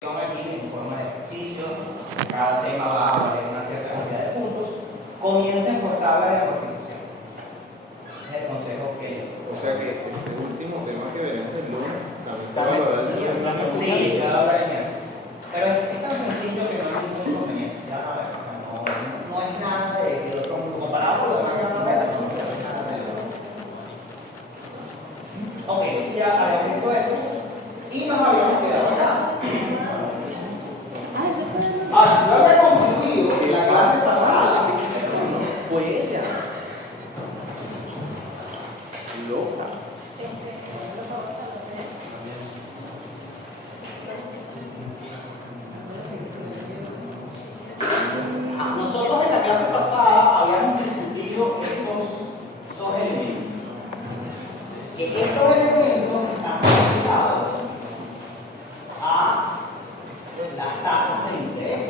aquí en forma de ejercicio, cada tema va a valer una cierta cantidad de puntos. Comiencen por tabla de amortización. Es el consejo que... O sea que ese último tema que veremos el lunes también se va a hablar del miércoles. Sí, se va a hablar del miércoles. Pero es tan sencillo que no hay ningún inconveniente. Ya a ver, no es nada de otro mundo comparado con lo que ok, ya habíamos visto esto y nos habíamos quedado acá. Ahora, yo había concluido que la clase pasada fue ella. Loca. Nosotros en la clase pasada habíamos discutido estos dos elementos. Que estos elementos están asociados a las tasas de interés,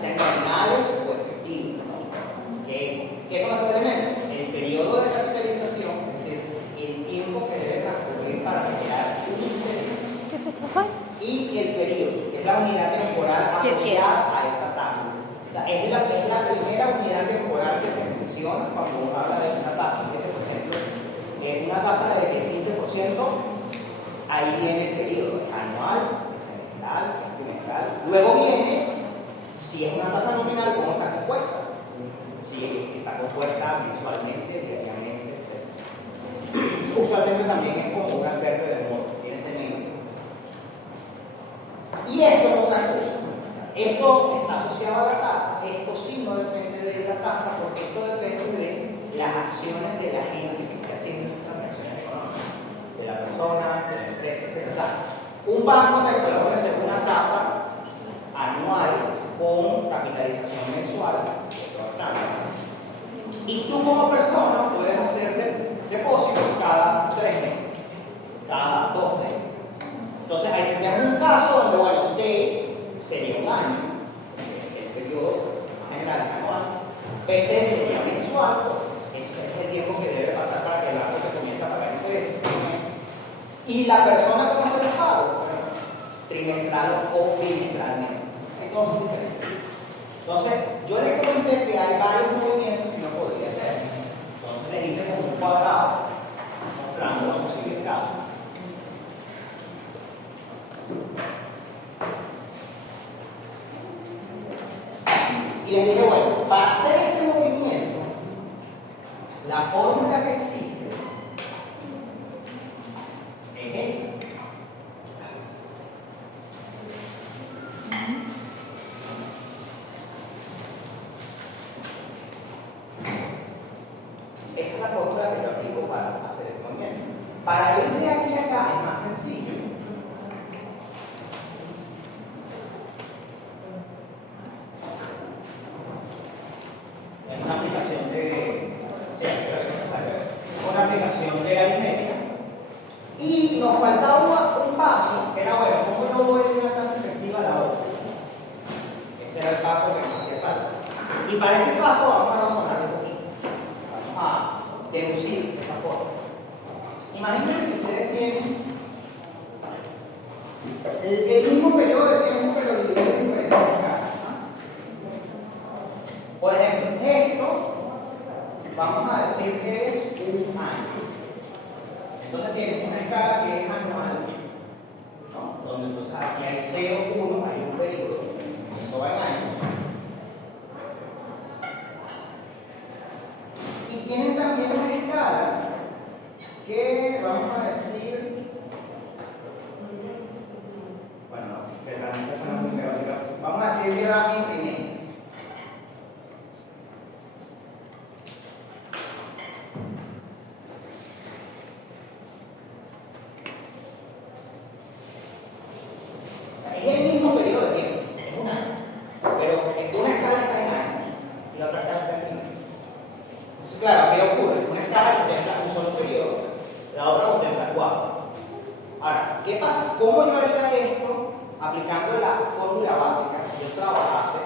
sean nominales o efectivos. ¿Qué son estos elementos? El periodo de capitalización, es decir, el tiempo que debe transcurrir para generar un interés. ¿Qué fecha fue? Y el periodo, que es la unidad temporal asociada a esa tasa. Es la primera unidad temporal que se menciona cuando uno habla de una tasa. Por ejemplo, una tasa de 15%, ahí viene el periodo anual, semestral, trimestral. Luego viene, si es una tasa nominal, cómo está compuesta. Si está compuesta mensualmente, diariamente, etc. Usualmente también es como un adverbio de modo, tiene ese medio. Y esto es otra cosa. Esto está asociado a la tasa. Esto sí no depende de la tasa, porque esto depende de las acciones de la gente que está haciendo esas transacciones económicas, de la persona, de la empresa, etc. O sea, un banco te puede ofrecer una tasa anual con capitalización mensual, y tú como persona puedes hacer depósitos cada 3 meses, cada 2 meses. Entonces ahí tendríamos un caso donde, bueno, T sería un año, el periodo general anual, PC sería mensual, es el tiempo que debe pasar para que el banco se comience a pagar intereses. Y la persona que va a hacer el pago, bueno, trimestral o bimestralmente. Todos son diferentes. Entonces, yo les comenté que hay varios movimientos que no podría hacer. Entonces les hice como un cuadrado mostrando los posibles casos. Y les dije, bueno, para hacer este movimiento, la fórmula que existe es esta. Esa es la fórmula que yo aplico para hacer ese movimiento. Para ir de aquí a acá es más sencillo. Es una aplicación de aritmética. Y nos faltaba un paso, que era, bueno, ¿cómo yo voy de una tasa efectiva a la otra? Ese era el paso que nos hacía falta. Y para ese paso vamos a razonar un poquito. Vamos a deducir esa forma. Imagínense que ustedes tienen el mismo periodo de tiempo, pero dividido en diferentes casos. Por ejemplo, esto vamos a decir que es un año. Entonces tienes una escala que es anual, ¿no? Donde entonces aquí hay 0,1, hay un periodo, esto va en años. Y tienen también una escala que vamos a decir, bueno, no, que realmente suena muy feo, pero vamos a decir que va en trimestres. Es el mismo periodo de tiempo, es un año, pero una escala está en años y la otra escala está en trimestres. Entonces, claro, ¿qué ocurre? Una escala contempla un solo periodo, la otra contempla 4. Ahora, ¿qué pasa? ¿Cómo yo haría esto aplicando la fórmula básica si yo trabajase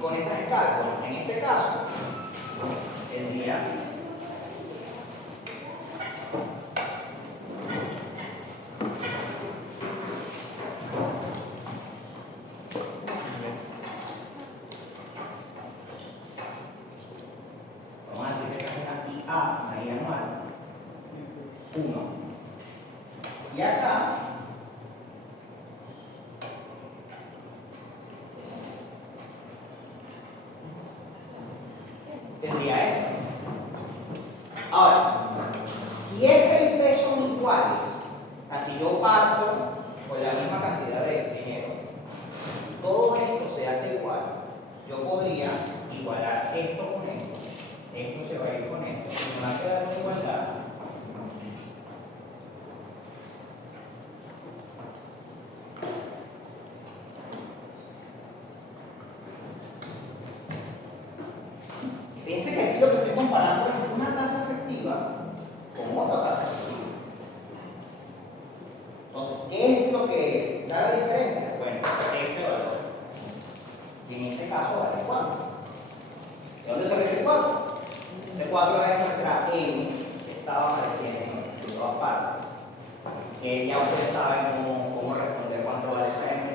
con esta escala? Bueno, en este caso, tendría efectiva con otra tasa efectiva. Entonces, ¿qué es lo que da la diferencia? Bueno, este valor. Y en este caso vale 4. ¿De dónde sale ese 4? Ese 4 es nuestra n que estaba apareciendo en todas partes. Ya ustedes saben cómo responder cuánto vale esa n,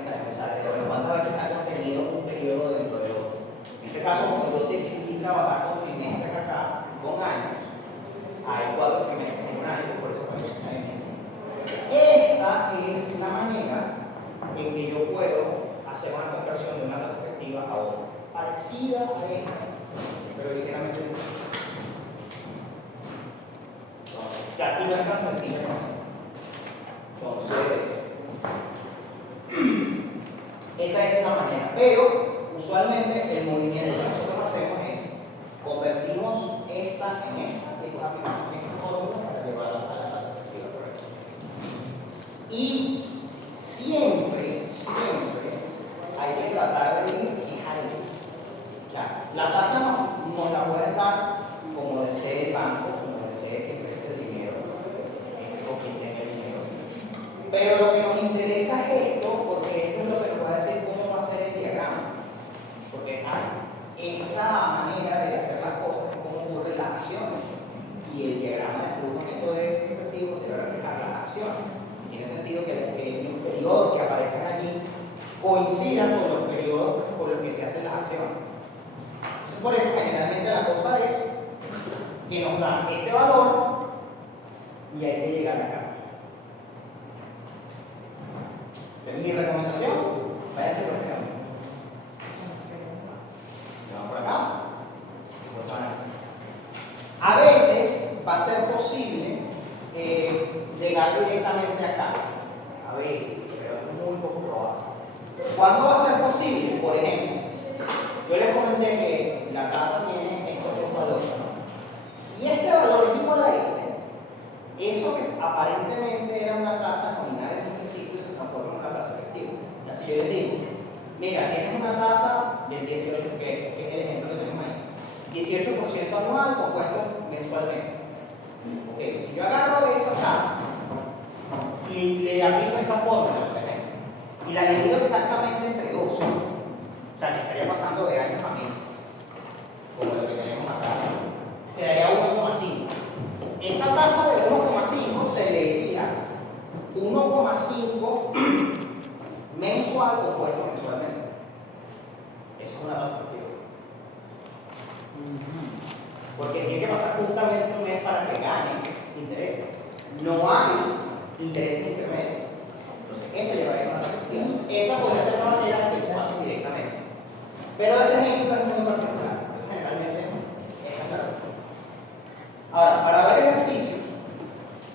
bueno, cuántas veces está contenido un periodo dentro de otro. En este caso, como yo decidí trabajar con trimestres acá, con años, hay 4 trimestres en un año, por eso ponen esta n. Esta es la manera en que yo puedo hacer una conversión de una tasa efectiva a otra, parecida a esta, pero ligeramente diferente. Que aquí no es tan sencillo. Entonces, esa es la manera. Pero, usualmente, el movimiento que nosotros hacemos es convertimos esta en esta y pues aplicamos esta fórmula para llevarla a la tasa efectiva correcta. Y siempre hay que tratar de fijar ahí. O sea, la tasa nos la puede dar como desee el banco, como desee que preste el dinero, o quien tenga el dinero. Pero lo que nos interesa es esto, porque esto es lo que nos va a decir cómo va a ser el diagrama. Porque esta manera de hacer las cosas es cómo ocurren las acciones. Y el diagrama de flujo neto de efectivo debe reflejar las acciones. Tiene sentido que los periodos que aparezcan allí coincidan con los periodos con los que se hacen las acciones. Entonces, por eso, generalmente la cosa es que nos dan este valor y hay que llegar acá. Mi recomendación, váyanse por este camino. Vamos por acá. A veces va a ser posible llegar directamente acá. A veces, pero es muy poco probable. ¿Cuándo va a ser posible? Por ejemplo, yo les comenté que la tasa tiene estos dos valores, ¿no? Si este valor es igual a eso que aparentemente era una tasa nominal en un principio se transforma en una tasa efectiva. Así yo les digo, mira, tienes una tasa del 18%, que es el ejemplo que tenemos ahí. 18% anual compuesto mensualmente. Ok, si yo agarro esa tasa y le aplico esta fórmula, por ejemplo, y la divido exactamente entre 2, o sea, que estaría pasando de años a meses, como lo que tenemos acá, quedaría 1,5. Esa tasa de 1,5 se leería 1,5 mensual compuesto mensualmente. Eso es una tasa efectiva. Porque tiene que pasar justamente un mes para que gane intereses. No hay intereses intermedios. Entonces, eso llevaría a una tasa efectiva. Esa podría ser una manera de que lo pasen directamente. Pero ese ejemplo es muy particular. Entonces, generalmente, esa es la razón. Ahora, para ver ejercicios,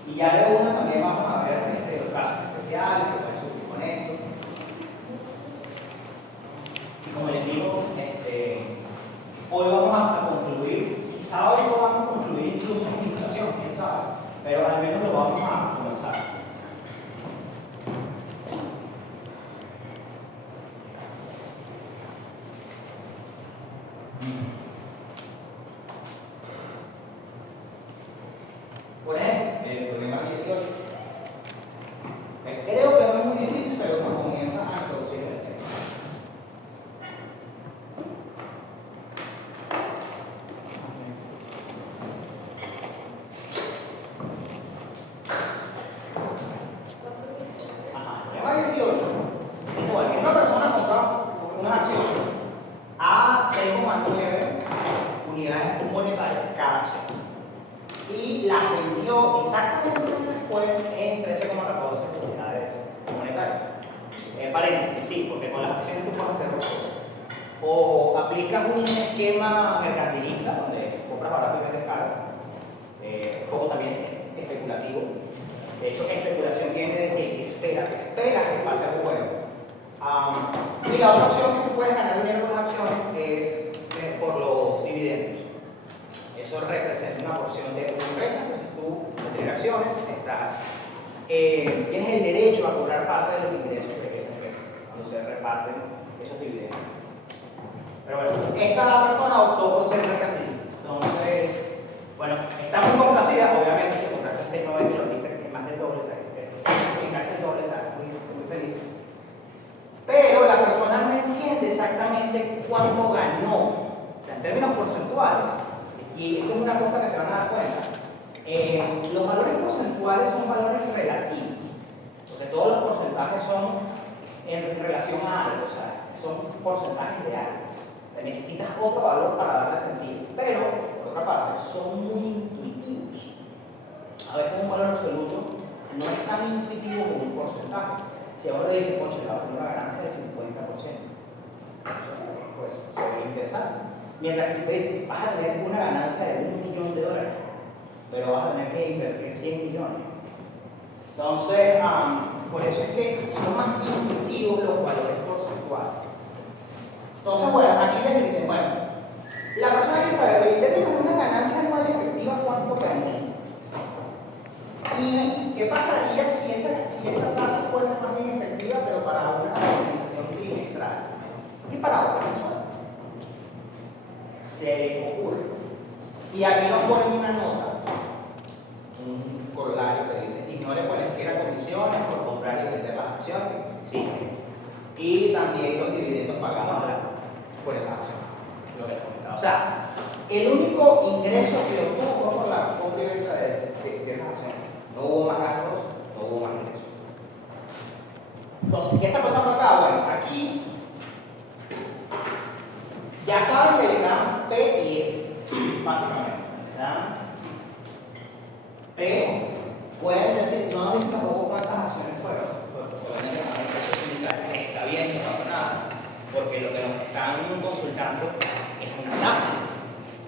y ya de una también vamos a ver los casos especiales que pueden surgir con esto. Y como les digo, hoy vamos a concluir. Quizá hoy podamos concluir incluso en inflación, quién sabe, pero al menos lo vamos a comenzar. Por ejemplo, el problema 18. Creo que no es muy difícil, pero uno comienza a introducir el tema. Tema 18 dice, bueno, que una persona compra unas acciones a 6,9 unidades monetarias cada acción y las vendió exactamente después en 13,14 unidades monetarias. Paréntesis, sí, porque con las acciones tú puedes hacer dos cosas. O aplicas un esquema mercantilista donde compras barato y vendes caro, como también especulativo. De hecho, especulación viene de que espera que pase algo bueno. Y la otra opción que tú puedes ganar dinero con las acciones es por los dividendos. Eso representa una porción de una empresa. Entonces tú, al tener acciones, tienes el derecho a cobrar parte de los ingresos de esa empresa cuando se reparten esos dividendos. Pero bueno, esta persona optó por ser mercantilista. Entonces, bueno, está muy complacido. cuánto ganó, o sea, en términos porcentuales, y esto es una cosa que se van a dar cuenta, los valores porcentuales son valores relativos, porque todos los porcentajes son en relación a algo, o sea, son porcentajes de algo. O sea, necesitas otro valor para darle sentido, pero, por otra parte, son muy intuitivos. A veces un valor absoluto no es tan intuitivo como un porcentaje. Si ahora le dice, concha, va a tener una ganancia del 50%, pues sería interesante. Mientras que si te dicen, vas a tener una ganancia de $1 millón, pero vas a tener que invertir 100 millones. Entonces, por eso es que son más intuitivos los valores porcentuales. Entonces, bueno, aquí les dicen, bueno, la persona quiere saber, en términos de una ganancia anual efectiva, ¿cuánto gané? ¿Y qué pasaría si esa tasa fuese más bien efectiva, pero para una organización trimestral? Y para otra persona. Se le ocurre. Y aquí nos ponen una nota, un corolario que dice: ignore cualquiera comisiones por comprar y vender las acciones. Sí. Y también los dividendos pagados por esas acciones. Lo que he comentado. O sea, el único ingreso que obtuvo fue por la compra y venta de esas acciones. No hubo más gastos, no hubo más ingresos. Entonces, ¿qué está pasando acá? Bueno, aquí ya saben que le dan P y F, básicamente. Le dan P, pueden decir, no dicen tampoco cuántas acciones fueron, está bien, no pasa nada, porque lo que nos están consultando es una tasa,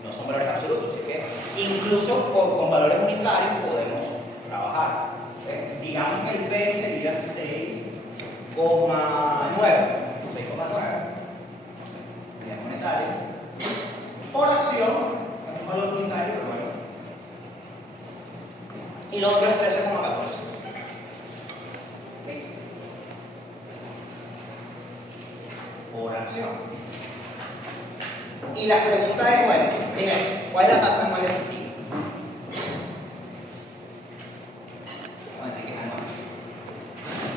no son valores absolutos, así que incluso con valores unitarios podemos trabajar. Digamos que el P sería 6,9. Unidad monetaria. Por acción, es un valor unitario, pero bueno. Y lo otro es 13,14. ¿Okay? Por acción. Y la pregunta es, bueno, primero, ¿cuál es la tasa anual efectiva? Vamos a decir que es anual.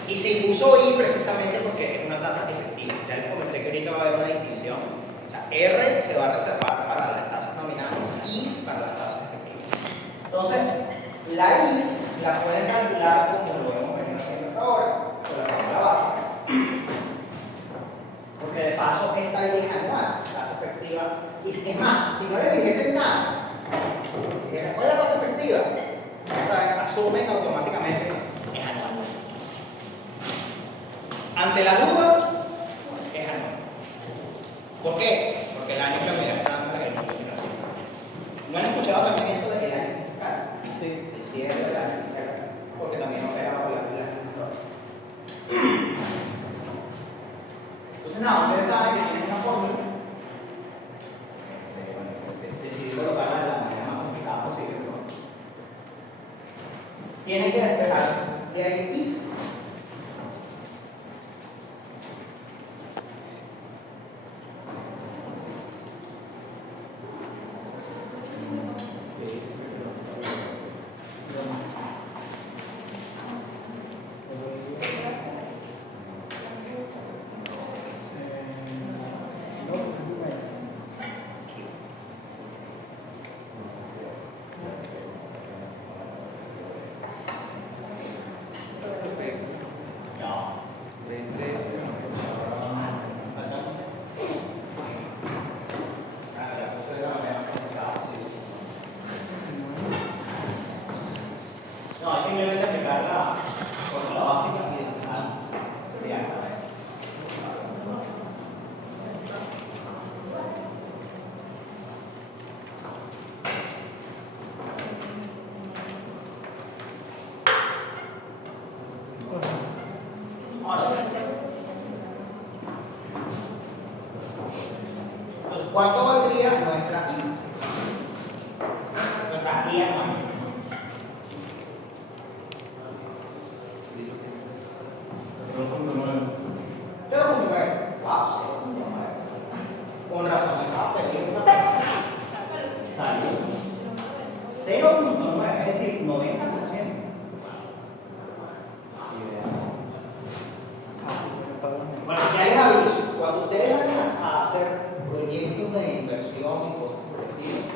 Y se puso I precisamente porque es una tasa efectiva. Ya les comenté que ahorita va a haber una distinción. O sea, R se va a reservar para las tasas nominales y para las tasas efectivas. Entonces, la I la pueden calcular como lo hemos venido haciendo hasta ahora, con la fórmula básica. Porque de paso esta I es anual, tasa efectiva. Y es más, si no le dijesen nada, ¿cuál es la tasa efectiva? Asumen automáticamente es anual. Ante la duda, es anual. ¿Por qué? Porque el año que me está registrando. ¿No han escuchado también eso de que el año fiscal? Sí, el cierre del año fiscal, porque también opera bajo la Entonces, nada, ustedes saben que tienen una fórmula. Decidí colocarla de la manera más complicada posible, ¿no? Tienen que despejar de ahí. Simplemente aplicar la fórmula básica y sería ahora sí. ¿Cuánto valdría nuestra I? Nuestra I anual. 0,9. Wow, 0,9. Con razón, estaba perdiendo una parte. 0,9, es decir, 90%. Bueno, ya les aviso, cuando ustedes vayan a hacer y cosas por el estilo.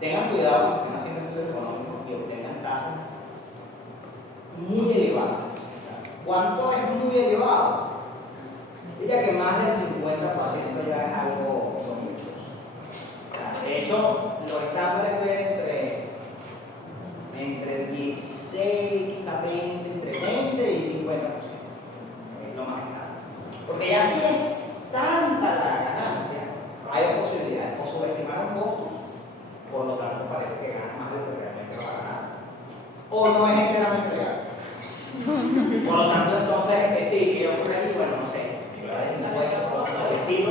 Tengan cuidado cuando estén haciendo estudios económicos y obtengan tasas muy elevadas. ¿Cuánto es muy elevado? Diría que más del 50% ya es algo sospechoso. De hecho, los estándares ven entre 16, quizás 20, entre 20 y 50%. Es lo más claro. Porque ya si es tanta la ganancia, hay dos posibilidades. O subestimaron costos, por lo tanto parece que ganan más de lo que realmente va a ganar. O no es enteramente real. Por lo tanto, entonces, sí, que yo ocurre aquí, bueno, no sé, yo la dejo impuestos, cosas del estilo,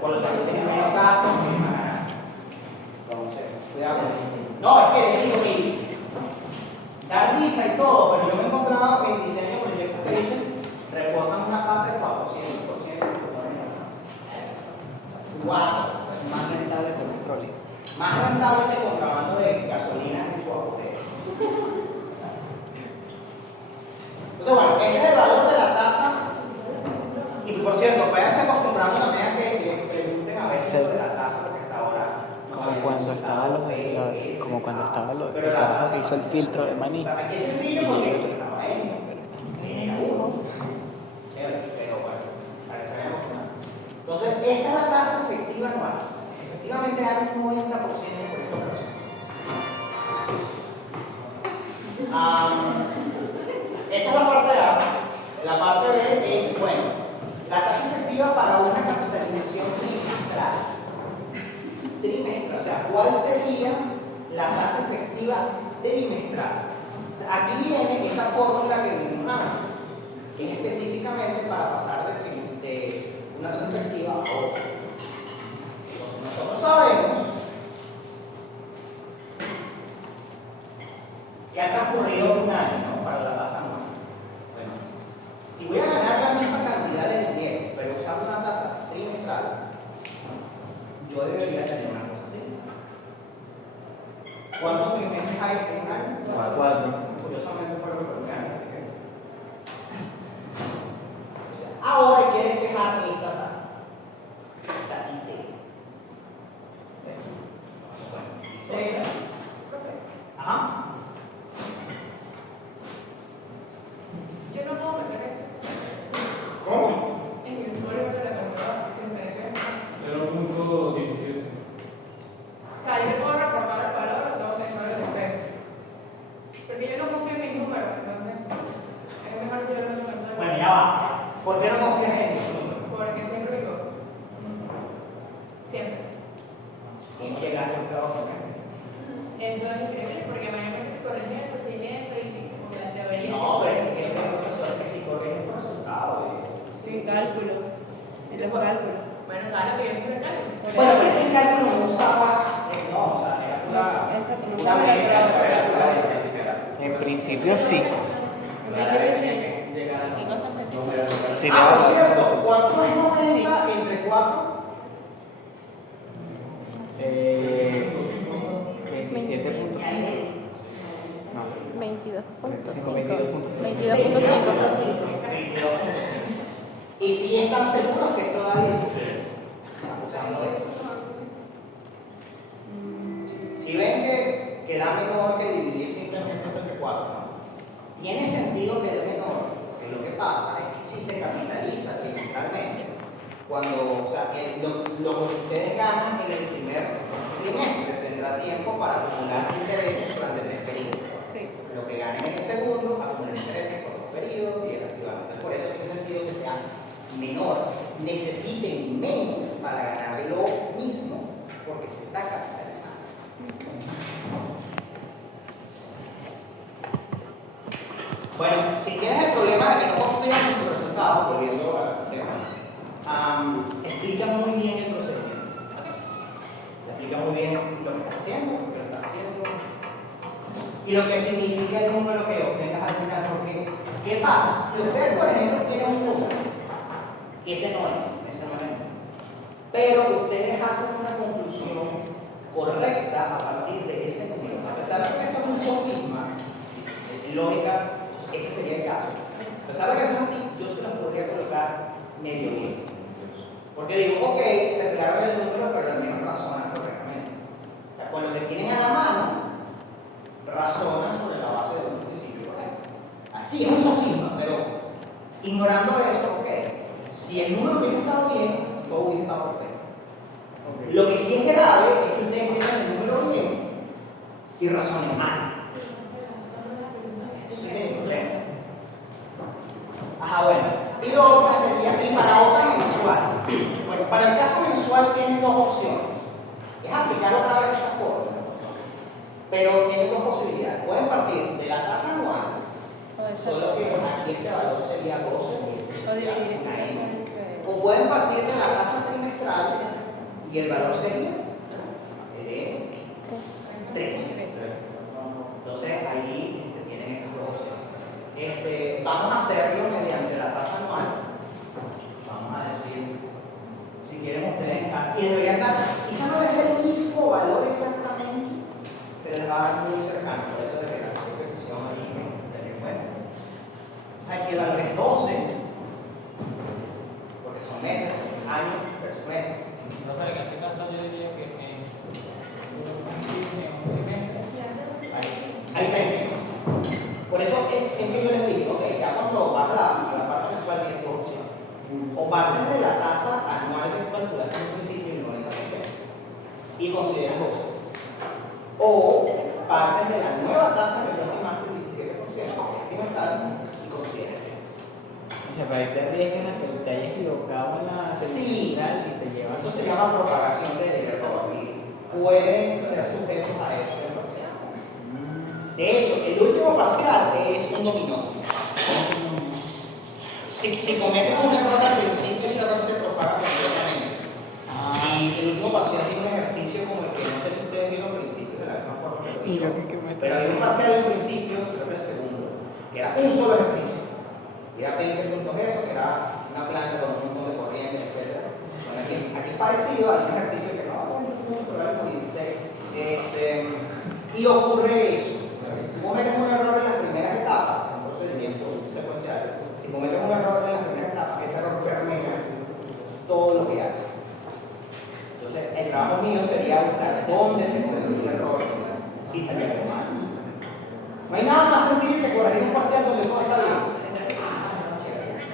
por lo tanto tiene menos gastos y más ganancias. Entonces, cuidado con eso. No, es que les digo, mire, da risa y todo, pero yo me he encontrado en diseño de proyectos que dicen reportan una tasa de 400% de ¡wow! Es más rentable que el petróleo. Más rentable que el contrabando de gasolina en su botella. Entonces, bueno, este es el valor de la tasa. Y por cierto, váyanse acostumbrando también a que pregunten a veces de la tasa, porque hasta ahora no como cuando estaba el carajo que hizo el filtro de maní. Aquí es sencillo porque estaba ahí. Pero bueno, parece que no. Entonces, esta es la tasa efectiva anual. Efectivamente hay un 90% por esta operación. Esa es la parte A. La parte B es, bueno, la tasa efectiva para una capitalización trimestral. O sea, ¿cuál sería la tasa efectiva trimestral? O sea, aquí viene esa fórmula que vimos antes, que es específicamente para pasar de una tasa efectiva a otra. Entonces, nosotros sabemos que ha transcurrido un año, ¿no?, para la tasa anual. Bueno, si voy a ganar la misma cantidad de dinero, pero usando una tasa trimestral, yo debería tener una cosa así. ¿Cuántos trimestres hay en un año? 4. Curiosamente fue lo que pregunté antes. O sea, ahora hay que despejar esta tasa. Esta entera. Bueno, ajá. Yo no puedo meter eso. ¿Cómo? En el usuario de la computadora, sin tener que. 0.17. O sea, yo puedo reportar el valor, lo tengo que dejar en el papel. Porque yo no confío en mi número, entonces es mejor si yo lo meto en el Bueno, ya va. ¿Por qué no confías en eso? porque siempre digo. Siempre. Sin llegar a los Eso es increíble porque mayormente te corrigen el procedimiento y como que la teoría. no, pero es que el profesor que si corrige por resultado. Sí, cálculo. En los cálculos. Bueno, ¿sabes lo que yo siempre cálculo? Bueno, pero es que en cálculo no usabas. No, o sea, era Exacto, no una me En principio sí. Sí, por cierto, ¿cuánto es 90 entre 4? 27.5. No. 22.5. 22.5. Y si están seguros que es toda 17. Usando eso. Si ven que da menor que dividir simplemente entre 4, ¿no? Tiene sentido que dé menor, porque lo que pasa es que si se capitaliza trimestralmente, cuando, o sea, que lo que ustedes ganan en el primer trimestre tendrá tiempo para acumular intereses durante 3 periodos. Sí. Lo que ganen en el segundo, acumular intereses por 2 periodos y así va. Entonces, por eso tiene sentido que sea menor, necesiten menos para ganar lo mismo, porque se está capitalizando. Bueno, si tienes el problema de que no confías en tu resultado, volviendo al tema, explica muy bien el procedimiento. Explica muy bien lo que estás haciendo, por qué lo estás haciendo y lo que significa el número que obtengas al final. Porque, ¿qué pasa? Si ustedes, por ejemplo, tienen un número, que ese no es pero ustedes hacen una conclusión correcta a partir de ese número, a pesar de que eso es un sofisma, en lógica, ese sería el caso. A pesar de que son así, yo se los podría colocar medio bien. Porque digo, ok, se pegaron el número, pero al menos razonan correctamente. O sea, con lo que tienen a la mano, razonan sobre la base de un principio correcto. Así es un sofisma, pero ignorando eso, ok, si el número hubiese estado bien, todo hubiese estado perfecto. Ok. Lo que sí es grave es que ustedes tengan el número bien y razonen mal. Ese es el problema. Ajá, bueno. Y lo otro sería, y para otra mensual. Bueno, para el caso mensual tienen dos opciones. Es aplicar otra vez esta fórmula, pero tienen dos posibilidades. Pueden partir de la tasa anual, O de solo que aquí este valor sería 12. O dividir eso. O pueden partir de la tasa trimestral y el valor sería de 3. Entonces ahí tienen esas dos opciones. Vamos a hacerlo mediante la tasa anual. Vamos a decir, si quieren ustedes en casa, y deberían dar, quizá no les dé el mismo valor exactamente, pero les va a dar muy cercano, por eso de que la precisión ahí tener en cuenta. Aquí el valor es 12, porque son meses, años versus meses. No, pero en este caso yo diría que Hay paréntesis. Por eso es que yo les digo, ok, ya cuando vas a la parte mensual tienes dos opciones. O partes de la tasa anual que calculaste en un principio el 90% y consideras 12. O partes de la nueva tasa que tú estimaste el 17%, que es tal, y consideras 3. O sea, para que te arriesgas a que te hayas equivocado en la Sí. trimestral y te llevas. Eso se llama propagación de error y pueden ser sujetos a esto. De hecho, el último parcial es un dominó. Si cometes un error al principio, ese error se propaga completamente. Y el último parcial tiene un ejercicio como el que no sé si ustedes vieron al principio de la misma forma que lo vi. Pero había un parcial al principio, creo que el segundo, que era un solo ejercicio. Y era 20 puntos eso, que era una planta con un montón de corriente, etc. Bueno, aquí es parecido a un ejercicio que no va a 20 puntos, pero era como 16. Y ocurre eso. Si tú cometes un error en las primeras etapas, en un procedimiento secuencial, si cometes un error en las primeras etapas, ese error permea todo lo que haces. Entonces, el trabajo mío sería buscar dónde se cometió el error si salió algo mal. No hay nada más sencillo que corregir un parcial donde todo está bien. No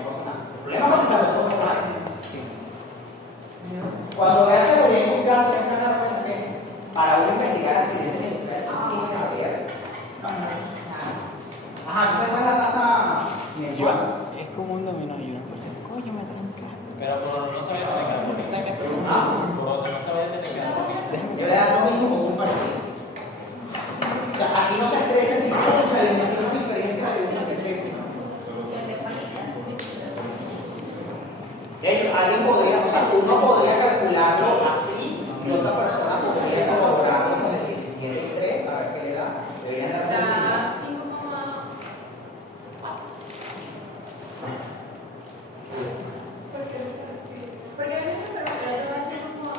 pasa nada. El problema es cuando se hace cosas mal. Cuando veas teoría industrial, pensar en que para uno investigar accidentes industriales hay que saber. Ajá, ¿entonces cuál es la tasa mensual? Es como un dominó y una cosa. Coño, me tranca. pero por no saber detectar por qué está que por otro no saber detectar por qué. Debe dar lo mismo o un parecido. O sea, aquí no se estresa si el procedimiento no diferencia de una centésima. De hecho, alguien podría, o sea, uno podría calcularlo así y otra persona podría colaborarlo con el 17 y 3, a ver qué le da. Deberían dar una señal. Porque a veces pero yo te voy a decir como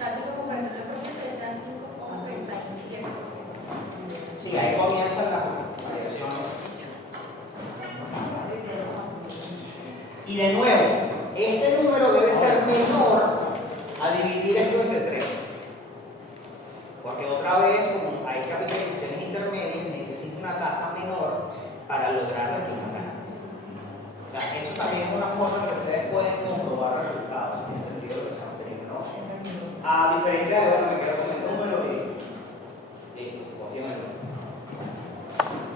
casi como 49% y te hacen como 37%. Sí, ahí comienzan las variaciones. Y de nuevo, este número debe ser menor a dividir esto entre 3. Porque otra vez, como hay capitalizaciones intermedias, necesita una tasa menor para lograr las mismas ganancias. O sea, eso también es una forma en que ustedes pueden comprobar resultados en el sentido de lo que están teniendo, ¿no? A diferencia de, bueno, me quedo con el número y listo, confío en el número.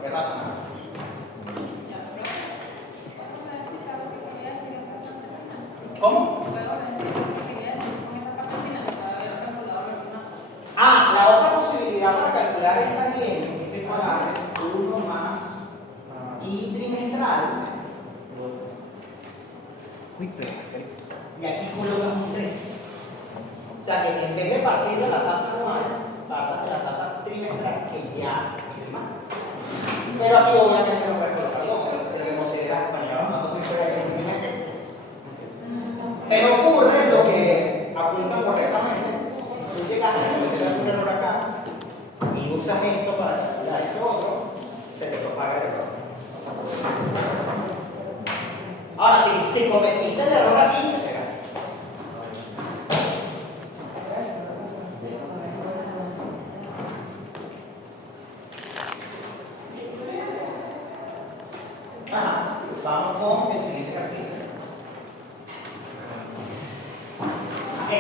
¿Qué pasa? ¿Cómo? Ah, la otra posibilidad para calcular esta Y, este igual 1 más I trimestral, Uy, pero hacer. y aquí colocas un 3. O sea que en vez de partir de la tasa anual, partas de la tasa trimestral, que ya es más. Pero aquí obviamente no puedes colocar 12, lo que consideras cuando pero ocurre lo que apuntan correctamente. Si tú llegas a cometer un error acá y usas esto para calcular esto otro, se te propaga el error. Ahora, si cometiste el error aquí, te pegas.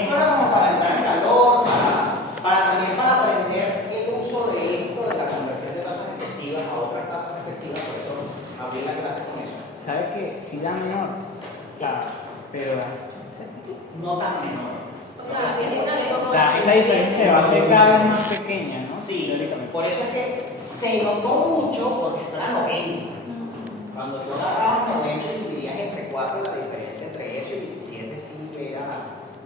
esto era como para entrar en calor, también para aprender el uso de esto, de la conversión de tasas efectivas a otras tasas efectivas, por eso abrí la clase con eso. ¿Sabes qué? Sí da menor. O sea, pero No tan menor. o sea, esa diferencia va a ser cada vez más pequeña, ¿no? Sí, Teóricamente. por eso es que se notó mucho porque esto era 90. Cuando tú agarrabas 90 y dividirías entre 4, la diferencia entre eso y 17 sí que era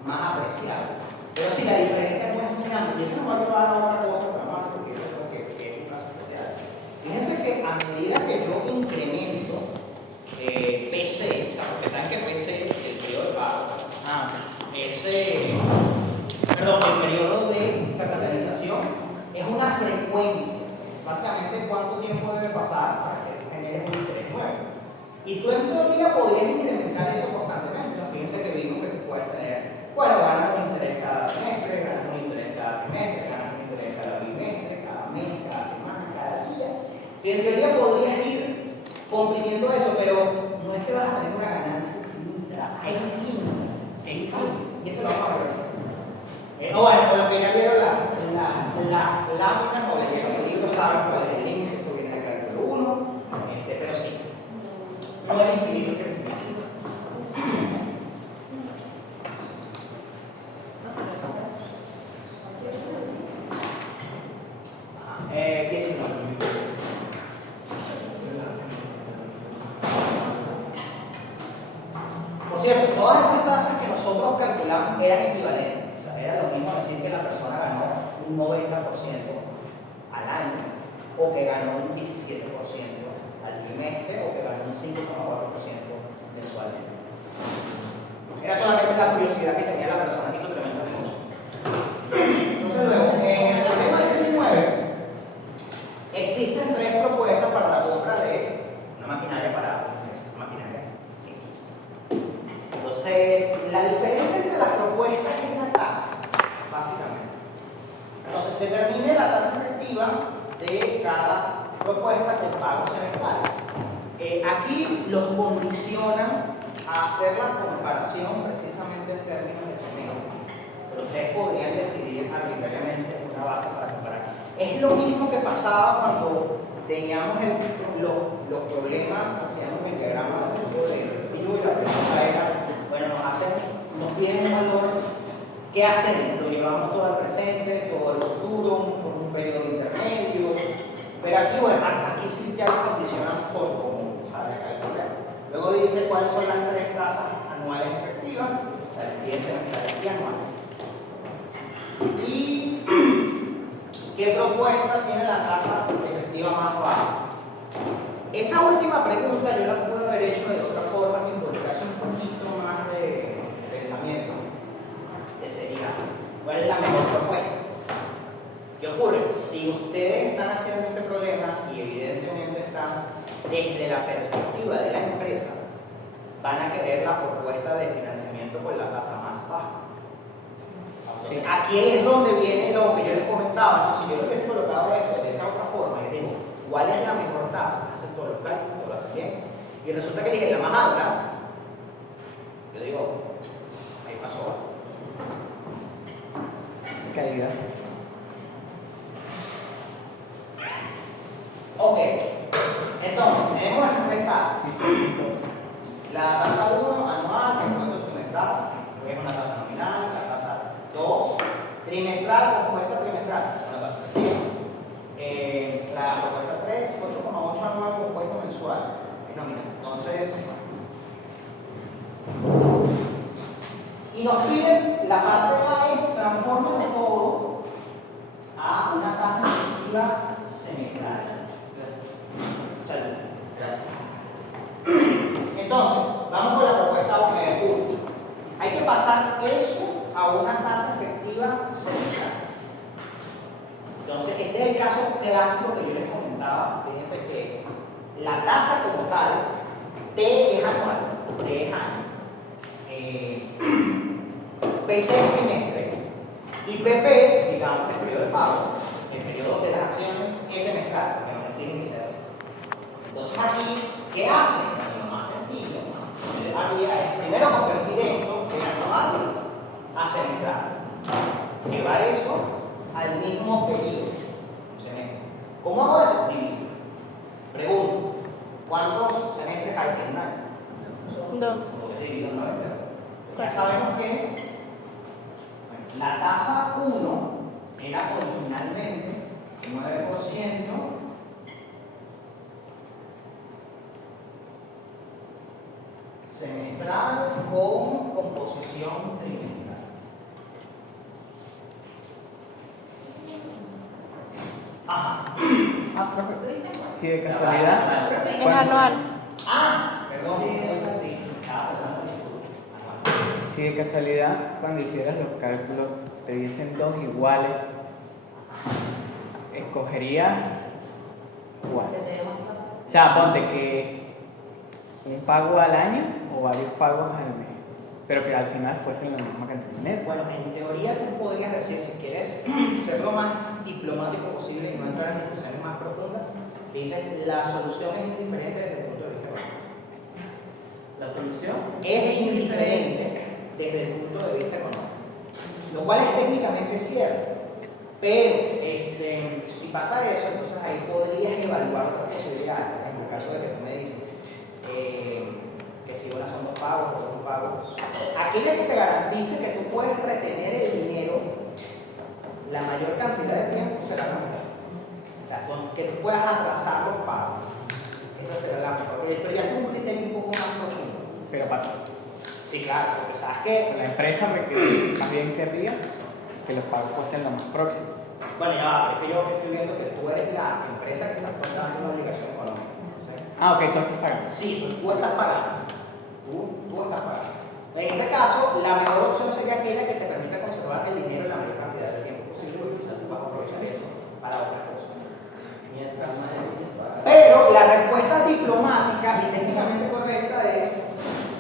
más apreciable. Pero sí, la diferencia es muy grande. Y eso nos va a llevar a otra cosa más, porque yo creo que es un caso especial. Fíjense que a medida que yo incremento PC, porque saben que PC, el periodo de pago, el periodo de capitalización es una frecuencia. Básicamente, ¿cuánto tiempo debe pasar para que generes un interés nuevo? Y tú en teoría podrías incrementar eso constantemente. Fíjense que vimos que tú puedes tener, bueno, ganas un interés cada trimestre, ganas un interés cada trimestre, ganas un interés cada bimestre, cada mes, cada semana, cada día. Y en teoría podrías ir comprimiendo eso, pero no es que vas a tener una ganancia infinita, hay límite. Y eso lo vamos a ver. Bueno, por lo que ya vieron las láminas o el libro saben cuál es el límite, eso viene de cálculo 1, pero sí, no es infinito el crecimiento. Por cierto, todas esas tasas que nosotros calculamos eran equivalentes. O sea, era lo mismo decir que la persona ganó un 90% al año, o que ganó un 17% al trimestre, o que ganó un 5,4% mensualmente. Era solamente la curiosidad que tenía la persona que hizo tremendo negocio. Entonces, luego, en el tema 19, existen 3 propuestas para la compra de una maquinaria para maquinaria. Entonces, la diferencia entre las propuestas es la tasa, básicamente. Entonces, determine la tasa efectiva de cada propuesta con pagos semestrales. Aquí los condicionan a hacer la comparación precisamente en términos de semestre. Pero ustedes podrían decidir arbitrariamente una base para comparar. Es lo mismo que pasaba cuando teníamos los problemas, hacíamos el diagrama de flujo de efectivo y la pregunta era, bueno, nos piden un valor, ¿qué hacemos? ¿Lo llevamos todo al presente, todo al futuro, por un periodo intermedio? Pero aquí, bueno, aquí sí ya lo condicionamos por cómo sale a calcular. Luego dice cuáles son las 3 tasas anuales efectivas, o sea, el 10 semestrales y anuales. Y ¿qué propuesta tiene la tasa efectiva más baja? Esa última pregunta yo la puedo haber hecho de otra forma que involucrase un poquito más de pensamiento, que sería, ¿cuál es la mejor propuesta? ¿Qué ocurre? Si ustedes están haciendo este problema y evidentemente están desde la perspectiva de la empresa, van a querer la propuesta de financiamiento con la tasa más baja. Entonces, aquí es donde viene lo que yo les comentaba. Entonces, si yo les hubiese colocado esto de esa otra forma, les digo, ¿cuál es la mejor tasa? Hacen todos los cálculos, lo hacen bien. Y resulta que dije la más alta, yo digo, ahí pasó. Calidad. Ok, entonces, tenemos las 3 tasas. La tasa 1 anual, que es cuánto trimestral, que es una tasa nominal, la tasa 2 trimestral, compuesta trimestral, una tasa efectiva. La propuesta 3, 8,8 anual, compuesto mensual, es nominal. Entonces, y nos piden la parte A es transforme todo a una tasa efectiva semestral. Gracias. Entonces, vamos con la propuesta punto. Hay que pasar eso a una tasa efectiva semestral. Entonces, este es el caso clásico que yo les comentaba. Fíjense que la tasa como tal, T es anual, T es año, PC es trimestre, y PP, digamos, el periodo de pago, el periodo de las acciones es semestral, porque no exigen que sea así. Entonces, aquí, ¿qué hacen? Bueno, lo más sencillo, aquí es primero convertir esto en anual a semestral. Llevar eso al mismo periodo. Semestre. ¿Cómo hago eso? Dividir. Pregunto, ¿cuántos semestres hay en un año? 2. Porque dividido en 9, ya sabemos que la tasa 1 era originalmente 9% semestral con composición trimestral. Ajá. Si de casualidad, Es anual. Perdón, sí. si de casualidad cuando hicieras los cálculos te diesen dos iguales, ¿escogerías cuál? O sea, ponte que un pago al año o varios pagos al mes, pero que al final fuesen la misma cantidad de dinero. Bueno, en teoría tú podrías decir, si quieres ser lo más diplomático posible y no entrar en discusiones más profundas, dices la solución es indiferente desde el punto de vista económico. La solución Es indiferente desde el punto de vista económico, lo cual es técnicamente cierto, pero si pasa eso, entonces ahí podrías evaluar otras posibilidades. En el caso de que tú me dices que si una son 2 pagos o 2 pagos, aquella que te garantice que tú puedes retener el dinero la mayor cantidad de tiempo será la mejor. O sea, que tú puedas atrasar los pagos, esa será la mejor, pero ya es un criterio un poco más profundo. Pero para Sí, claro, porque sabes que la empresa también querría que los pagos fuesen lo más próximos. bueno, ya, pero es que yo estoy viendo que tú eres la empresa que está afrontando una obligación económica. Entonces, Ok, tú estás pagando. sí, tú estás pagando. Tú estás pagando. En ese caso, la mejor opción sería aquella que te permita conservar el dinero en la mayor cantidad de tiempo posible, porque quizás tú vas a aprovechar eso para otras cosas. Pero la respuesta diplomática y técnicamente correcta es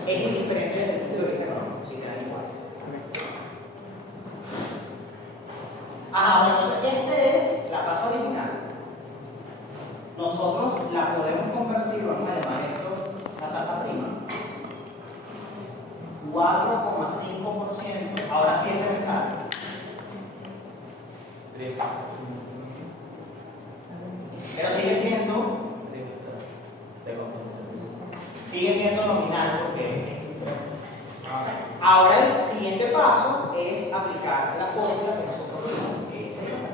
indiferente desde el punto de vista económico, si te da igual. Bueno, entonces esta es la tasa original. Nosotros la podemos convertir, vamos a llamar esto la tasa prima. 4,5%, ahora sí es semestral. Pero sigue siendo nominal porque es diferente. Ahora el siguiente paso es aplicar la fórmula que nosotros vimos, que es esta.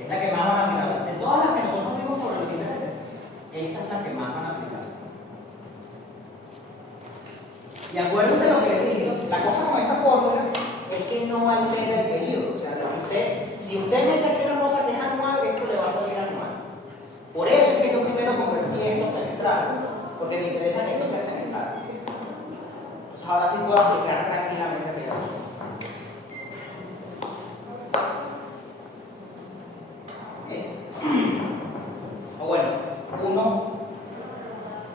Es la que más van a aplicar. De todas las que nosotros vimos sobre los intereses, esta es la que más van a aplicar. Y acuérdense lo que les dije, la cosa con esta fórmula es que no altera el periodo. O sea, si usted mete aquí una cosa que es anual, esto le va a salir anual. Por eso es que yo primero convertí esto a semestral, porque me interesa que esto sea semestral. Entonces ahora sí puedo aplicar tranquilamente el periodo. O bueno, 1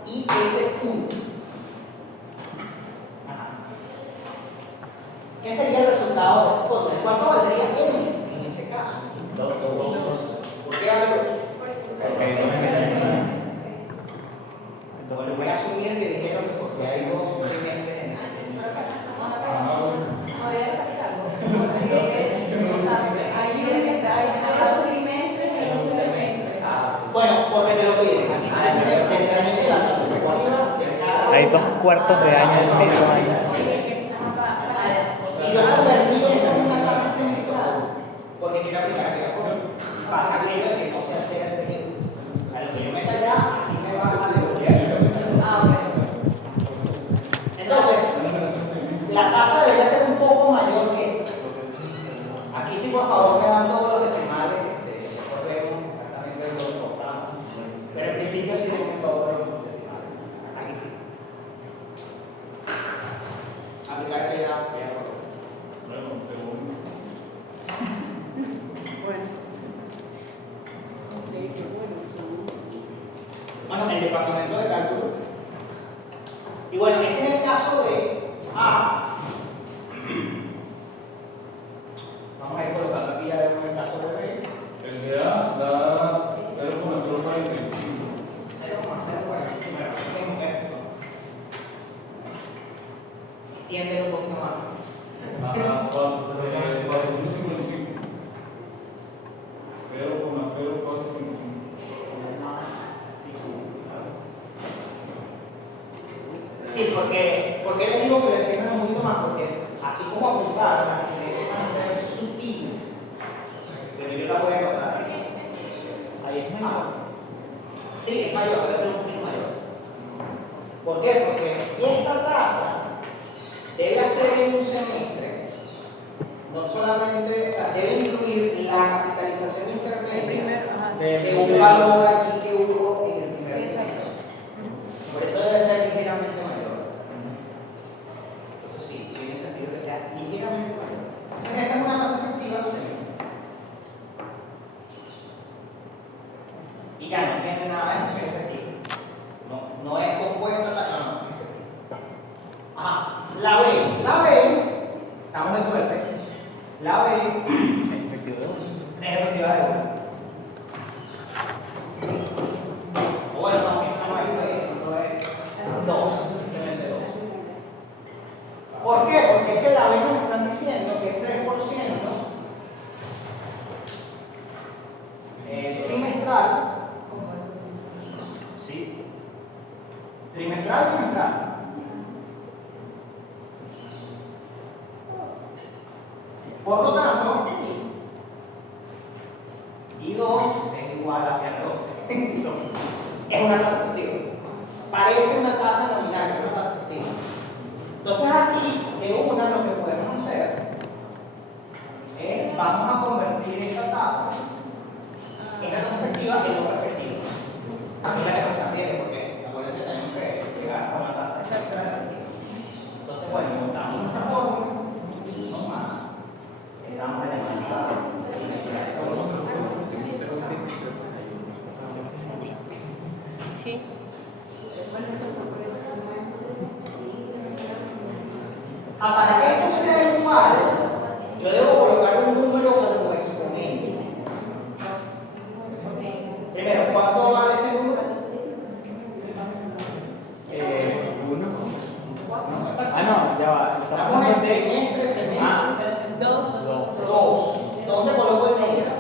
y ese 1. ¿Qué sería el resultado de esa fórmula? ¿Cuánto valdría n en ese caso? 2. ¿Por qué vale 2? Bueno, voy a asumir que dijeron que porque hay 2 semestres en ese caso. ¿Podría repetir algo? Hay un trimestre en un semestre. Bueno, porque te lo piden. Aquí dice determine la tasa efectiva de cada. Hay 2 cuartos de año y medio año. Y yo convertí esto en una tasa semestral porque quiero aplicar que pasa aquello de que no se altera el periodo. A lo que yo meta ya, así me va a devolver. Entonces, la tasa debería ser un poco mayor que esto. Aquí sí, por favor, me dan todos los decimales. Después vemos exactamente lo que contamos. Pero en principio sí tenemos todos los decimales. Aquí sí. Aplicar que ya. Bueno, el departamento de cálculo. Y bueno, ese es el caso de A. Vamos a ir colocando aquí ya vemos el caso de B. El de A da 0,045. 0,045. Extiende un poquito más. Sí, porque les digo que le explican un poquito más, porque así como apuntar, las diferencias van a ser sutiles, pero yo la voy a anotar. Ahí es mayor. Sí, es mayor, debe ser un poquito mayor. ¿Por qué? Porque esta tasa debe hacer en un semestre, no solamente, o sea, debe incluir la capitalización intermedia de un valor aquí que hubo en el primer trimestre. Por eso debe ser ligeramente mayor. Entonces sí, tiene sentido que sea ligeramente mayor. Entonces esta es una tasa efectiva del semestre. Y ya no tiene nada de esto que es efectivo. No es compuesta, no, es efectiva. Ajá, la B, estamos de suerte. La B Es efectivo de 1. es efectiva de 1. Bueno, no, esta no es 2, simplemente 2. ¿Por qué? Porque es que la B nos están diciendo que es 3% trimestral. ¿Sí? Trimestral. Por lo tanto, I2 es igual a R2. Es una tasa efectiva. Parece una tasa nominal, pero es una tasa efectiva. Entonces aquí, de una, lo que podemos hacer es, vamos a convertir esta tasa efectiva en otra efectiva. Aquí la que nos conviene, porque acuérdense que tenemos que llegar a una tasa efectiva. Entonces, bueno, montamos nuestra fórmula, no más. Estamos en el mercado. Sí. Para que esto sea igual, yo debo colocar un número como exponente. Primero, ¿cuánto vale ese número? 1. Ah, no, ya va. Estamos en trimestre, semestre. 2. ¿Dónde coloco el número?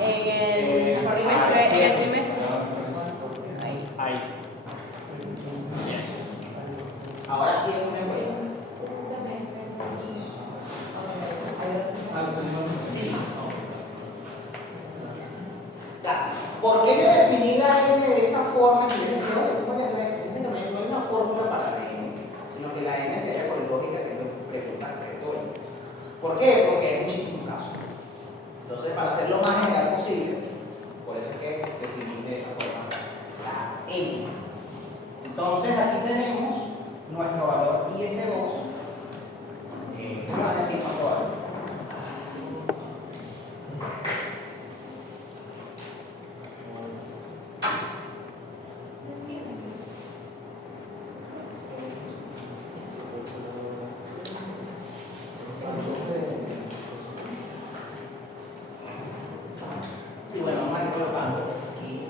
En el trimestre. Ahí. Bien. Ahora sí es un empleo. Sí. Ya. ¿Por qué yo definí la M de esa forma? Y yo decía, no hay una fórmula para la M, sino que la M sería por lógica haciendo preguntas retóricas. ¿Por qué? Porque hay muchísimos casos. Entonces, para hacerlo más general posible, por eso es que definí de esa forma la M. Entonces, aquí tenemos nuestro valor IS2. ¿Qué me van a decir cuánto vale? Sí, bueno, vamos a ir colocando aquí.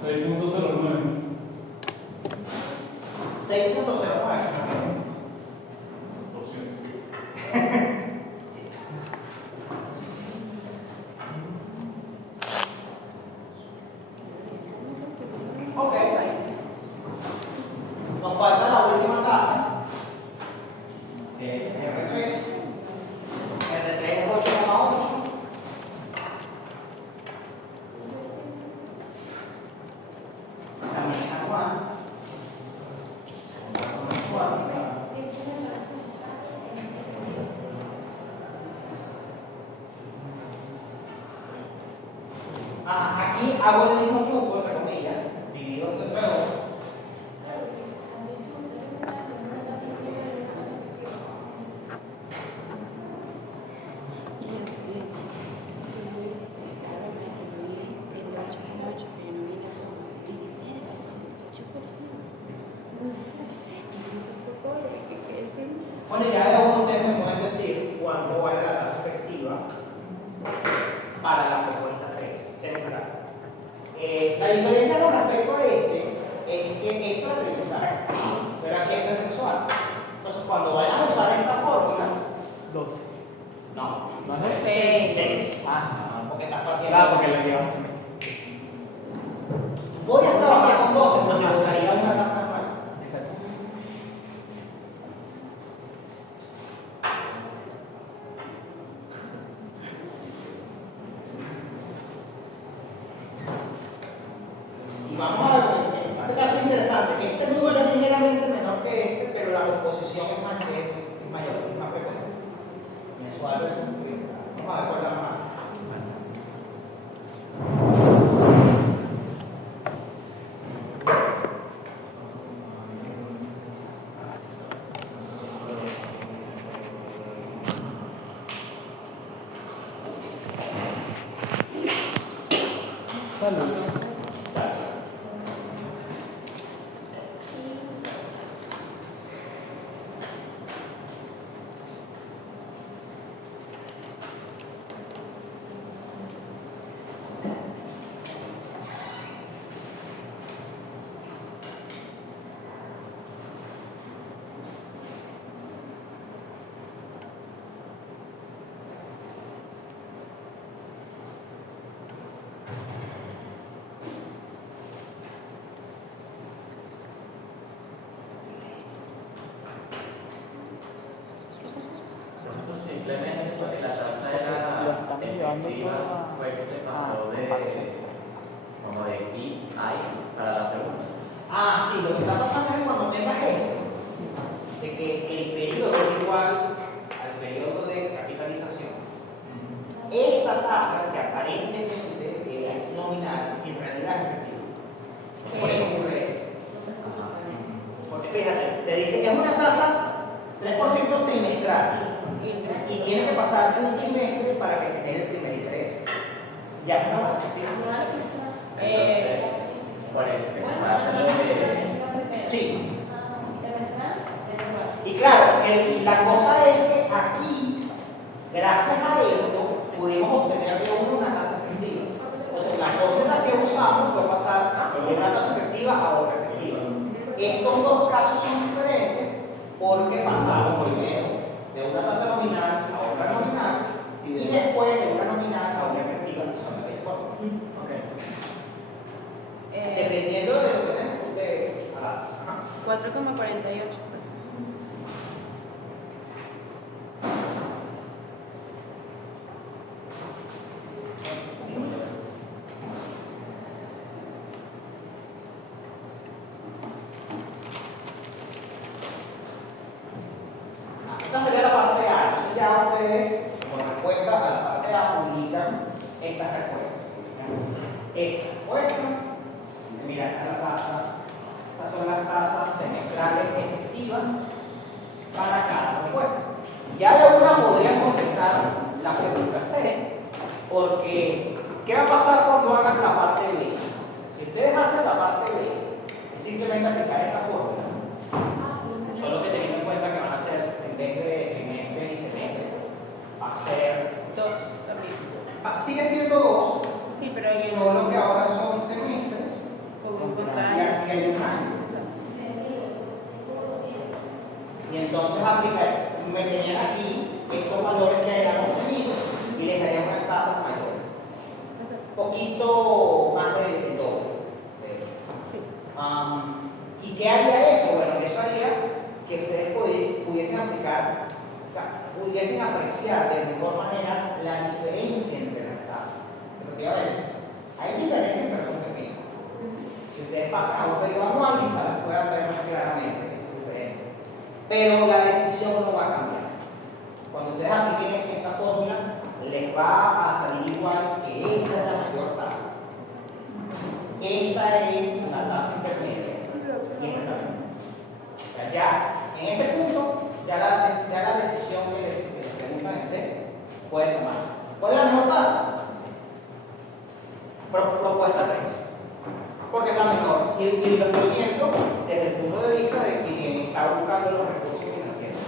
6.09. 6.09. Ok. Nos falta la última tasa, que es R3. R3 es 8,8. También es anual. Aquí hago el mismo truco, entre comillas, divido entre 2. Bueno, ya de uno ustedes me pueden decir cuánto vale la tasa efectiva para la propuesta 3, central. La diferencia con respecto a este es que esto es tributario, pero aquí esto es mensual. Entonces, cuando vayan a usar esta lo llevas a semestre. Podrías trabajar con 12, porque te daría una tasa anual. Exacto. Y vamos a ver, este caso es interesante. Este número es ligeramente menor que este, pero la composición es mayor, es más frecuente. Mensual versus trimestral. Vamos a ver cuál es la más. Salud. Eso simplemente porque la tasa era Lo estamos llevando efectiva, todo a- fue que se pasó de como de I para la segunda. Ah, sí, lo que está pasando es cuando tengas esto, de que el periodo es igual al periodo de capitalización. Esta tasa, que aparentemente es nominal, en realidad es efectiva. Por eso ocurre esto. Porque fíjate, te dice que es una tasa 3% trimestral y tiene que pasar un trimestre para que genere el primer interés. Ya es una base efectiva. Entonces, por eso que se pasa lo de. Sí. Y claro, la cosa es que aquí, gracias a esto, pudimos obtener de uno una tasa efectiva. Entonces, la fórmula que usamos fue pasar de una tasa efectiva a otra efectiva. Estos dos casos son diferentes porque pasamos primero de una tasa nominal a otra nominal y después de una nominal a una efectiva, que son de forma. Dependiendo de lo que tenemos, usted adapta. 4,48. Esta sería la parte A. Entonces ya ustedes, como respuesta a la parte A, publican estas respuestas. Esta respuesta, dice, mira, esta es la tasa, estas son las tasas semestrales efectivas para cada respuesta. Ya de una podrían contestar la pregunta C, porque ¿qué va a pasar cuando hagan la parte B? Si ustedes hacen la parte B, es simplemente aplicar esta fórmula. Solo que teniendo en cuenta que van a hacer, en vez de trimestre y semestre, va a ser. 2 también. Sigue siendo 2, Sí, pero hay solo que ahora son semestres como un y contrario. aquí hay un año. Y entonces aplicar, me tenían aquí estos valores que hayamos tenido y les darían unas tasas mayores. Poquito más del doble. De hecho. Sí. ¿Y qué haría eso? Bueno, eso haría que ustedes pudiesen aplicar, o sea, pudiesen apreciar de mejor manera la diferencia entre las tasas. Efectivamente, hay diferencias, pero son pequeñas. Si ustedes pasan a un periodo anual, quizás las puedan ver más claramente esas diferencias. Pero la decisión no va a cambiar. Cuando ustedes apliquen esta fórmula, les va a salir igual que esta es la mayor tasa. Esta es la tasa intermedia. Y esta también. O sea, ya, en este punto, ya la decisión que les preguntan en C puede tomar. ¿Cuál es la mejor tasa? Propuesta 3. Porque es la mejor. Y lo estoy viendo desde el punto de vista de quien está buscando los recursos financieros.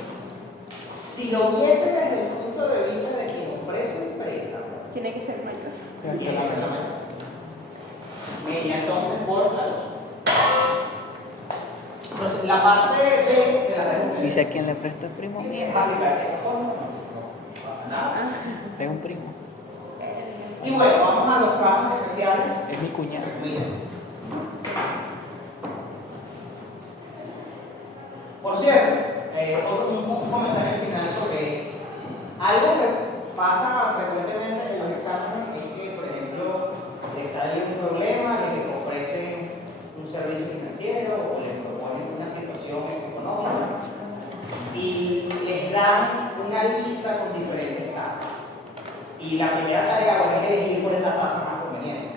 Si lo viese desde el punto de vista de quien ofrece el préstamo, Tiene que ser mayor. tiene que ser la mayor. Y entonces por la 2. Entonces la parte B se la dejo. Dice a quién le presto el primo. ¿Quieres aplicar esa fórmula? No pasa nada. Es un primo. Y bueno, vamos a los casos especiales. Es mi cuñado. Miren. Por cierto, un comentario final sobre algo que pasa frecuentemente en los exámenes es que, por ejemplo, les sale un problema, les ofrecen un servicio financiero o les proponen una situación económica y les dan una lista con diferentes tasas. Y la primera tarea es elegir cuál es la tasa más conveniente.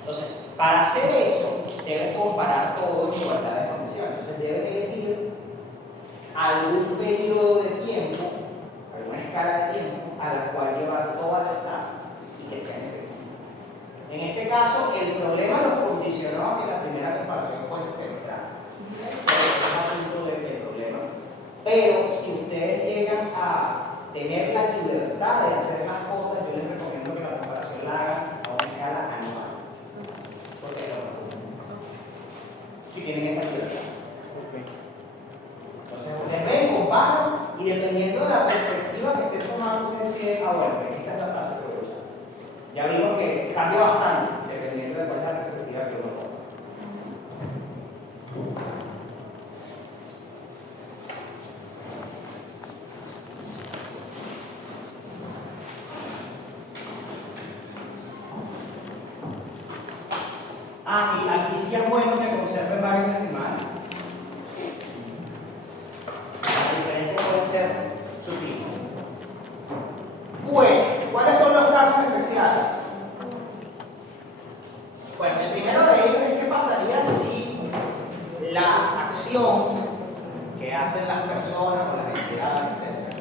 Entonces, para hacer eso, deben comparar todo en igualdad de condiciones. Entonces, deben elegir algún periodo de tiempo, alguna escala de tiempo a la cual llevar todas las tasas y que sean efectivas. En este caso, el problema los condicionó a que la primera comparación fuese semestral. Es un asunto del problema. Pero si ustedes llegan a tener la libertad de hacer las cosas, yo les recomiendo que la comparación la hagan a una escala anual. Porque es lo más común. Si tienen esa libertad. Entonces, ustedes ven, comparan y dependiendo de la perspectiva que estén tomando, ustedes deciden, bueno, esta es la tasa que voy a usar. Ya vimos que cambia bastante dependiendo de cuál es la perspectiva que uno toma. Y aquí sí es bueno que conserven varios decimales. La diferencia puede ser sutil. Bueno, ¿cuáles son los casos especiales? Bueno, el primero de ellos es qué pasaría si la acción que hacen las personas o las entidades, etc.,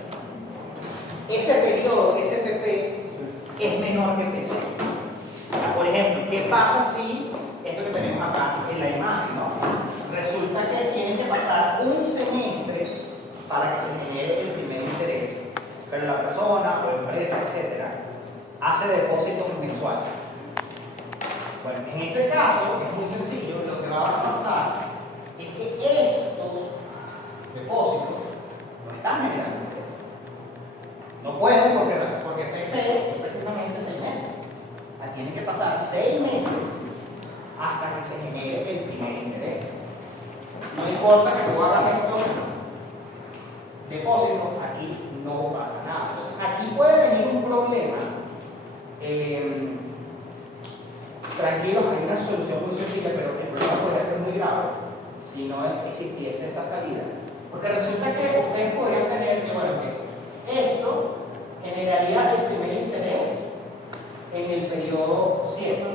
ese periodo, ese PP, es menor que PC. Por ejemplo, ¿qué pasa si esto que tenemos acá en la imagen, ¿no? Resulta que tienen que pasar un semestre para que se genere el primer interés, pero la persona o la empresa, etc., hace depósitos mensuales. Bueno, en ese caso es muy sencillo. Lo que va a pasar es que estos depósitos no están generando interés. No pueden porque PC es precisamente 6 meses. Tienen que pasar 6 meses hasta que se genere el primer interés. No importa que tú hagas estos depósitos, aquí no pasa nada. Entonces, aquí puede venir un problema. Tranquilos, hay una solución muy sencilla, pero el problema podría ser muy grave si no existiese esa salida. Porque resulta que ustedes podrían tener que, bueno, esto generaría el primer interés en el periodo 7.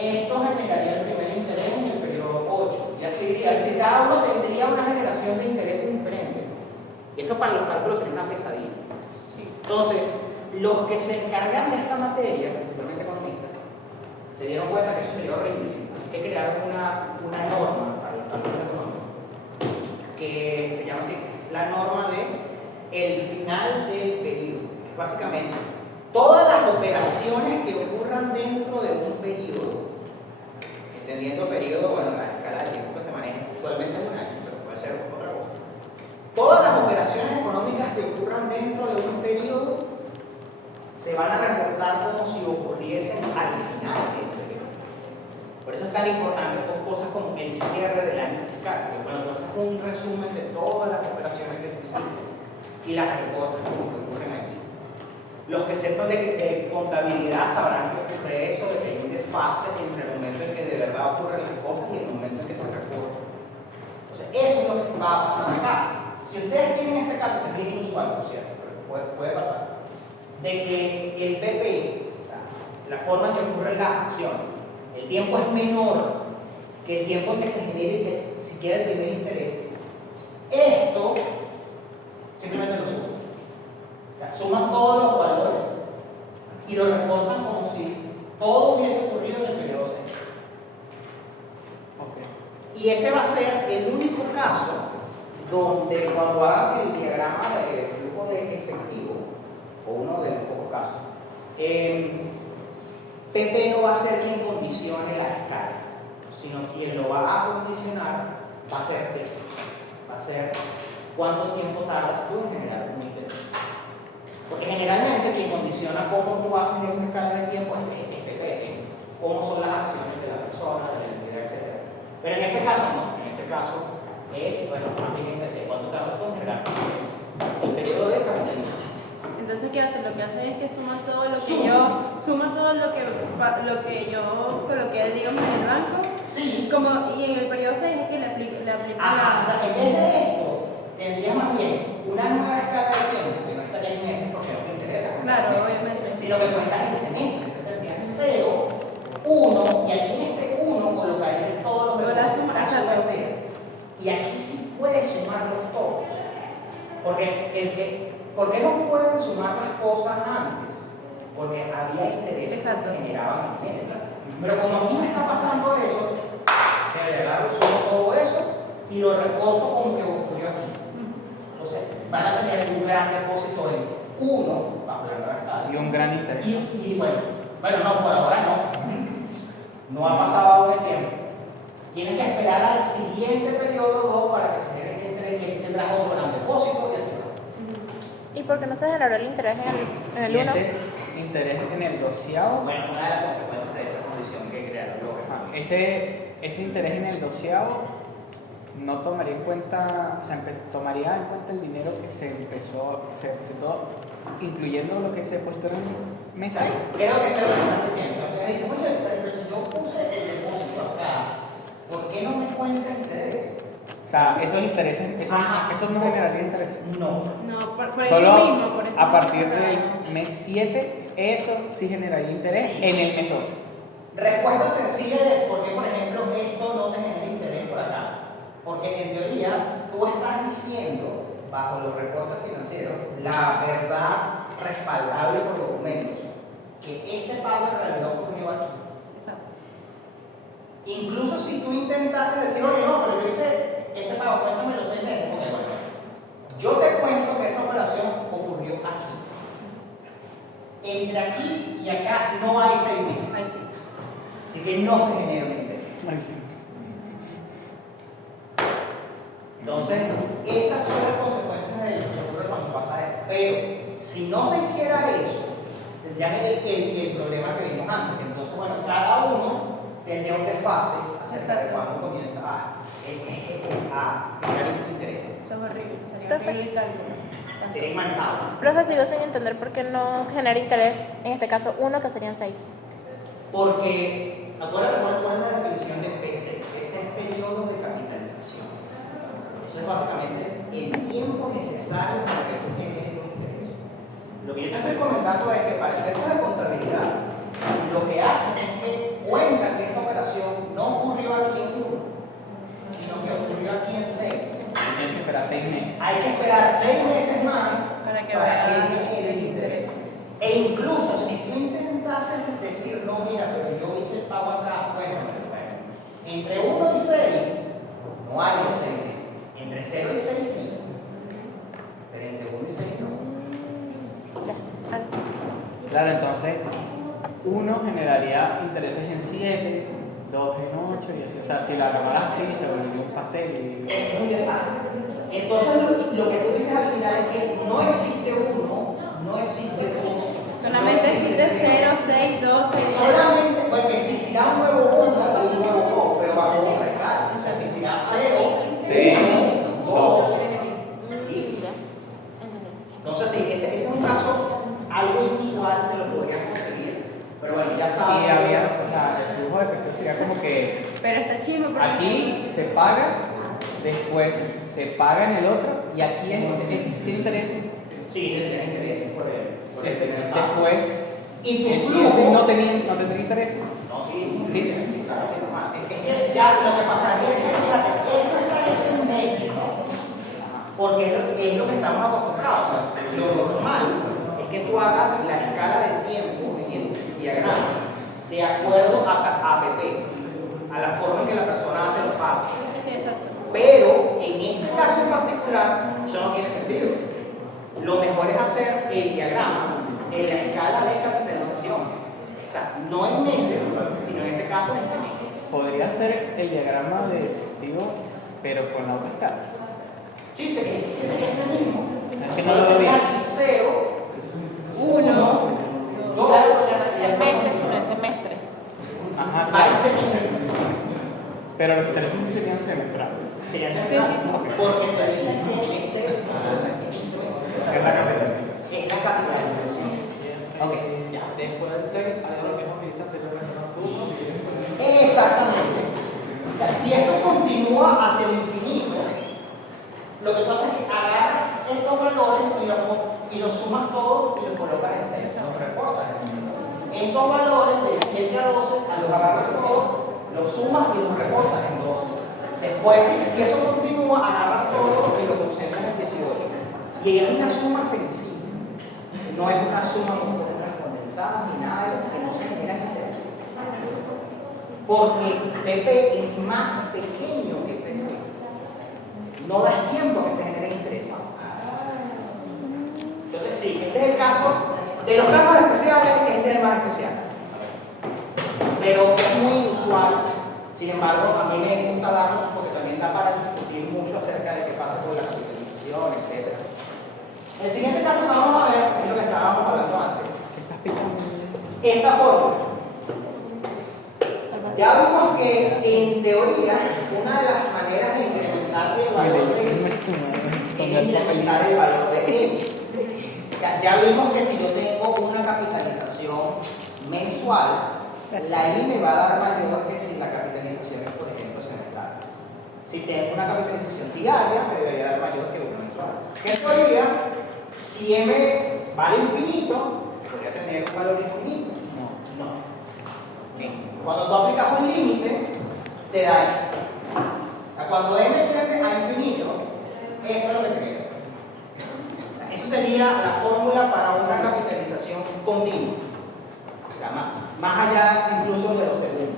Esto generaría el primer interés en el periodo 8. Y así cada uno tendría una generación de intereses diferente. Eso para los cálculos sería una pesadilla. ¿Sí? Entonces, los que se encargan de esta materia, principalmente economistas, se dieron cuenta que eso sería horrible. Así que crearon una norma para los cálculos económicos que se llama así, la norma de el final del periodo. Básicamente, todas las operaciones que ocurran dentro de un periodo, entendiendo periodo, bueno, la escala de tiempo que se maneja usualmente es un año, pero puede ser otra cosa. Todas las operaciones económicas que ocurran dentro de un periodo se van a reportar como si ocurriesen al final de ese periodo. Por eso es tan importante con cosas como el cierre del año fiscal, que bueno, es un resumen de todas las operaciones que existen y las reportes que ocurren aquí. Los que sepan de contabilidad sabrán que ocurre eso, de que hay un desfase entre el momento en que de verdad ocurren las cosas y el momento en que se reportan. Entonces, eso es lo que va a pasar acá. Si ustedes tienen este caso, que es bien inusual, por cierto, pero puede pasar, de que el PP, la forma en que ocurre la acción, el tiempo es menor que el tiempo en que se genere siquiera el primer interés, esto simplemente lo suman. Suman todos los valores y lo reportan como si todo hubiese ocurrido en el periodo 6. Okay. Y ese va a ser el único caso donde cuando hagan el diagrama de flujo de efectivo, o uno de los pocos casos, PP no va a ser quien condicione la escala, sino quien lo va a condicionar va a ser PC. Va a ser cuánto tiempo tardas tú en generar un interés. Porque generalmente quien condiciona cómo tú haces esa escala de tiempo es PP, cómo son las acciones de la persona, de la entidad, etc. Pero en este caso no, en este caso es, bueno, más bien empecé, ¿cuánto tardas en generar el periodo de capitalización? Entonces, ¿qué hace? Lo que hace es que suma todo lo que yo coloqué, digamos, en el banco. Sí. Y en el periodo 6 es que le aplica Ajá, o sea, en vez de esto, tendrías más bien una nueva escala de tiempo, que no estaría en meses porque no te interesa. Claro, obviamente. Sino que cuentas en semestres, que tendrías 0, 1, y aquí en este 1 colocarías todos los Toda la suma, la exacto. entera. Y aquí sí puedes sumarlos todos. ¿Por qué no pueden sumar las cosas antes? Porque había intereses Exacto. que se generaban en medio. Pero como aquí me está pasando eso, de verdad sumo todo eso y lo recorto como que ocurrió aquí. Entonces, van a tener un gran depósito en 1 bajo la nueva escala. Y un gran interés. Y bueno, no, por ahora no. No ha pasado el tiempo. Tienen que esperar al siguiente periodo 2 para que se genere el interés y aquí tendrás otro gran depósito y así más. ¿Y por qué no se generó el interés en el Y 1? ese interés en el 12º, Bueno, una de las consecuencias de esa condición que crearon los hermanos. ese interés en el 12º no tomaría en cuenta, o sea, tomaría en cuenta el dinero que se depositó, incluyendo lo que se depositó en meses. Creo que eso es lo que están diciendo. Me dicen, oye, pero si yo puse el depósito acá, ¿por qué no me cuenta interés? O sea, esos intereses, eso no generaría interés. No. No, por eso Solo mismo, por eso a partir mismo. del mes 7, eso sí generaría interés Sí. en el mes 12. Respuesta sencilla de por qué, por ejemplo, esto no te genera interés por acá. Porque en teoría tú estás diciendo, bajo los reportes financieros, la verdad respaldable por documentos, que este pago en realidad ocurrió aquí. Exacto. Incluso si tú intentases decir, oye, no, pero yo hice este pago, cuéntame los 6 meses, porque bueno, yo te cuento que esa operación ocurrió aquí. Entre aquí y acá no hay 6 meses. Ahí sí. Así que no se genera un interés. Ay, sí. Entonces, esas son las consecuencias de lo que ocurre cuando pasa esto. Pero si no se hiciera eso, tendrían el problema que vimos antes. Que entonces, bueno, cada uno tendría un desfase acerca de cuándo comienza a generar interés. Eso es horrible. Sería Profe. horrible el cálculo. Tenéis manejado. Profe, sigo sin entender por qué no genera interés, en este caso 1, que serían 6. Porque, acuérdate cuál es la definición de PC. PC es periodo de capitalización. Eso es básicamente el tiempo necesario para que tú generes un interés. Lo que yo te estoy comentando es que para efectos de contabilidad, lo que hacen es que cuentan que esta operación no ocurrió aquí en 1, sino que ocurrió aquí en 6. Tienes que esperar 6 meses. Hay que esperar 6 meses más Para que genere el interés. E incluso si tú intentases decir, no, mira, pero yo hice el pago acá, bueno, entre 1 y 6 no hay los 6 meses. Entre 0 y 6 sí, pero entre 1 y 6 no. Ya, ahora sí. Claro, entonces, 1 generaría intereses en 7, 2 en 8, y así. O sea, si la agarraras así, se volvería un pastel. Es un desastre. Entonces, lo que tú dices al final es que no existe 1, no existe 2. Solamente existe 0, 6, 2, 6. Solamente, bueno, existirá un nuevo 1 o un nuevo 2, pero bajo otra escala. O sea, existirá 0, 1, 2 y entonces, sí, ese es un caso algo inusual, se lo podrían conseguir. Pero bueno, ya saben. Y había, o sea, el flujo de efectivo sería como que Pero está chivo porque aquí se paga, después se paga en el otro, y aquí es tiene intereses. Sí, tendrían intereses por el Después, y el tu siguiente flujo. no tendría intereses. No, sí, Sí. claro, es que ya lo que pasaría es que, fíjate, esto está hecho en México, porque es lo que estamos acostumbrados. O sea, lo normal es que tú hagas la escala de tiempo en el diagrama de acuerdo a APP, a la forma en que la persona hace los pagos. Sí, exacto. Pero en este caso en particular, eso no tiene sentido. Lo mejor es hacer el diagrama en la escala de capitalización. O sea, no en meses, sino en este caso en semestres. Podría ser el diagrama de efectivo, pero con la otra escala. Sí, sería el mismo. Es que no lo veo bien. Aquí 0, Es la capitalización. Es la capitalización. Ok. Ya, después del 6 hay algo que hemos visto anteriormente, ¿no? Flujo. Exactamente. O sea, si esto continúa hacia el infinito, lo que pasa es que agarras estos valores y los sumas todos y los colocas en 6, los reportas en 6. Estos valores de 7 a 12, los agarras todos, los sumas y los reportas en 12. Después, si eso continúa, agarras todo y lo concentras en 18. Y es una suma sencilla, no es una suma con fórmulas condensadas ni nada de eso, que no se genera interés. Porque PP es más pequeño que PC. No da tiempo a que se genere interés. Entonces, sí, este es el caso. De los casos especiales, este es el más especial. Pero es muy inusual. Sin embargo, a mí me gusta darlo porque también da para discutir mucho acerca de qué pasa con la capitalización, etc. El siguiente caso que vamos a ver es lo que estábamos hablando antes. Esta fórmula. Ya vimos que en teoría una de las maneras de incrementar el valor de es incrementar el valor de M. Ya vimos que si yo tengo una capitalización mensual, la I me va a dar mayor que si la capitalización es, por ejemplo, semestral. Si tengo una capitalización diaria, me debería dar mayor que una mensual. En teoría, si M vale infinito, podría tener un valor infinito. No. Cuando tú aplicas un límite, te da esto. Cuando M tiende a infinito, esto es lo que te queda. Eso sería la fórmula para una capitalización continua. Más allá incluso de los segundos.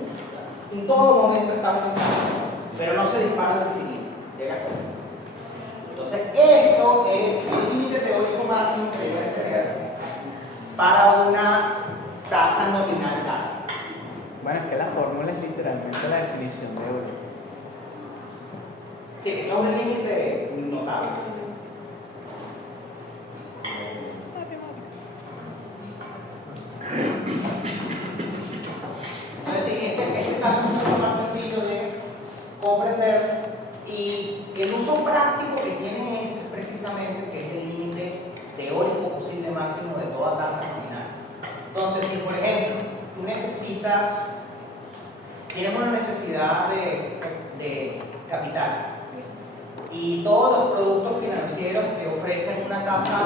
En todo momento está aumentando, pero no se dispara al infinito. Llega aquí. Entonces, esto es el límite teórico máximo que debe ser para una tasa nominal dada. Bueno, es que la fórmula es literalmente la definición de oro. Que eso es un límite notable. Entonces, sí, este caso es mucho más sencillo de comprender y el uso práctico que tiene este es precisamente que es el límite teórico posible máximo de toda tasa nominal. Entonces, si por ejemplo tú tienes una necesidad de capital y todos los productos financieros te ofrecen una tasa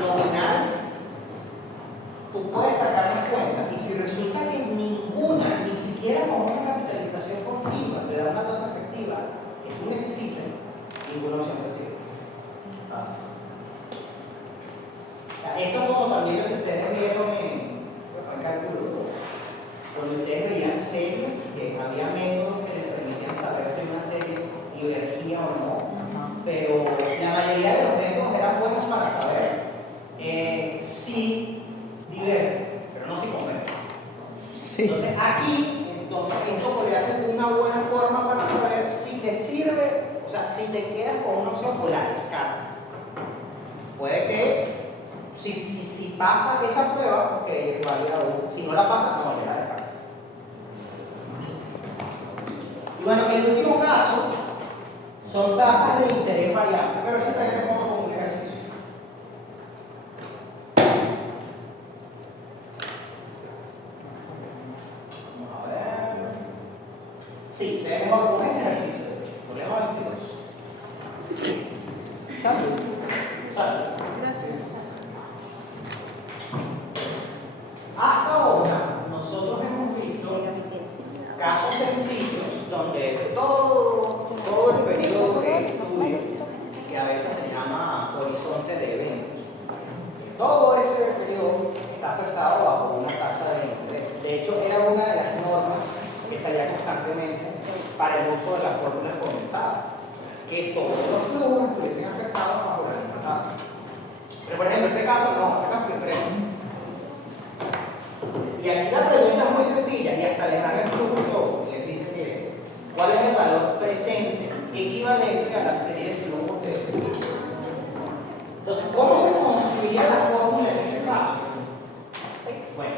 nominal, tú puedes sacar las cuentas y si resulta que ninguna, ni siquiera con una capitalización continua, te da una tasa efectiva que tú necesites, ninguna opción recibe. Esto es como también lo que ustedes vieron en cálculo 2. Cuando ustedes veían series, que había métodos que les permitían saber si una serie divergía o no, pero la mayoría de los métodos eran buenos para saber si diverge, pero no si converge. Sí. Entonces aquí, esto podría ser una buena forma para saber si te sirve, o sea, si te quedas con una opción o la descartas. Puede que si pasa esa prueba, porque valga una. Si no la pasa, no vale la descarta. Y bueno, el último caso son tasas de interés variable, pero eso se ve como un ejercicio. Vamos a ver. Sí, se ve mejor con este ejercicio. Problema 22. ¿Sabes? Gracias. Hasta ahora, nosotros hemos visto casos sencillos donde todo el periodo de estudio, que a veces se llama horizonte de eventos, todo ese periodo está afectado bajo una tasa de interés. De hecho, era una de las normas que salía constantemente para el uso de las fórmulas condensadas, que todos los flujos estuviesen afectados bajo la misma tasa. Pero por ejemplo, en este caso no, en este caso es diferente. Y aquí la pregunta es muy sencilla y hasta les dan el flujo y todo. Les dice que cuál es el valor presente equivalente a la serie de flujos de flujo. Entonces, ¿cómo se construiría la fórmula en ese caso? Bueno,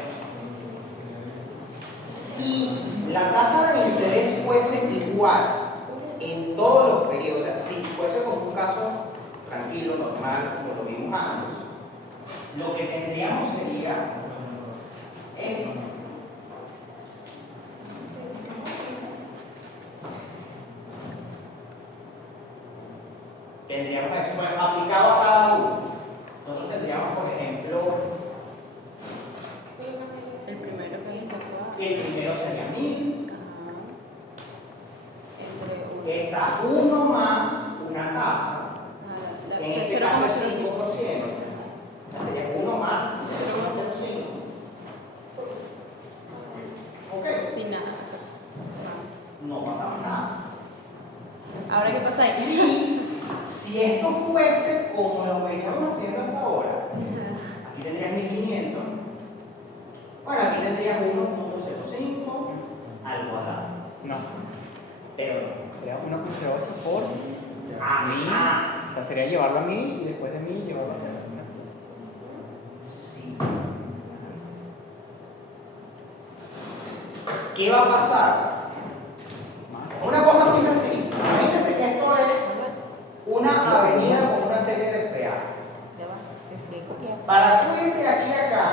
si la tasa de interés fuese igual en todos los periodos, si fuese como un caso tranquilo, tranquilo, normal, como lo vimos antes, lo que tendríamos sería esto. Tendríamos eso, bueno, aplicado a cada uno. Nosotros tendríamos, por ejemplo, El primero que dijo que el primero sería 1000. entre Está uno más una tasa. En este caso es 5%. Sería 1 más 0,05. ¿Ok? sin nada. No pasaba nada. Ahora, ¿qué pasa ahí? Si esto fuese como lo veníamos haciendo hasta ahora, aquí tendrías 1500. Bueno, aquí tendrías 1,05 al cuadrado. No, Pero sería 1,08 por a mí. O sea, sería llevarlo a 1000 y después de 1000 llevarlo a 0. Sí. ¿Qué va a pasar? Una cosa muy sencilla. Imagínense que esto es una avenida con una serie de peajes. Ya va, te explico aquí. Para tú irte de aquí a acá,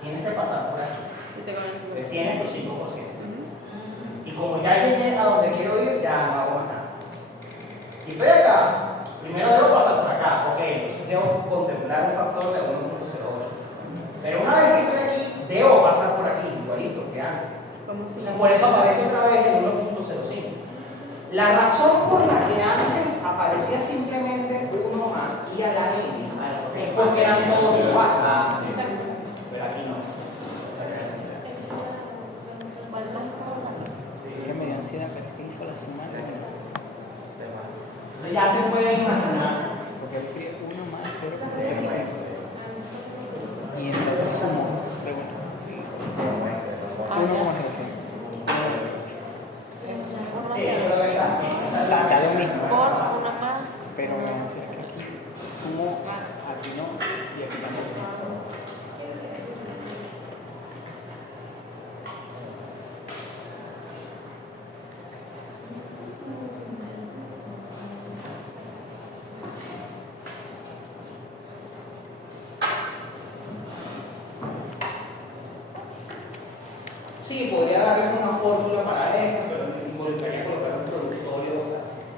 tienes que pasar por aquí. Y te conozco. Tienes tu 5%. Y como ya llegué a donde quiero ir, ya no hago más nada. Si estoy acá, primero debo pasar por acá. Ok, entonces debo contemplar un factor de 1,08. Pero una vez que estoy aquí, debo pasar por aquí, igualito que antes. Como si Entonces, por eso aparece otra vez el 1,05. La razón por la que antes aparecía simplemente 1 más y a la n es porque eran todos iguales. Pero aquí no. Qué mediancia pero es que hizo la suma de los. Entonces ya se pueden imaginar. Porque él escribe 1 más 0,05. Y en el otro sumo de 1. 1,05. Da lo mismo. Por una más. Pero la mediancia es que aquí sumo, aquí no, y aquí tampoco. Sí, podría darles una fórmula para esto, pero involucraría colocar un productorio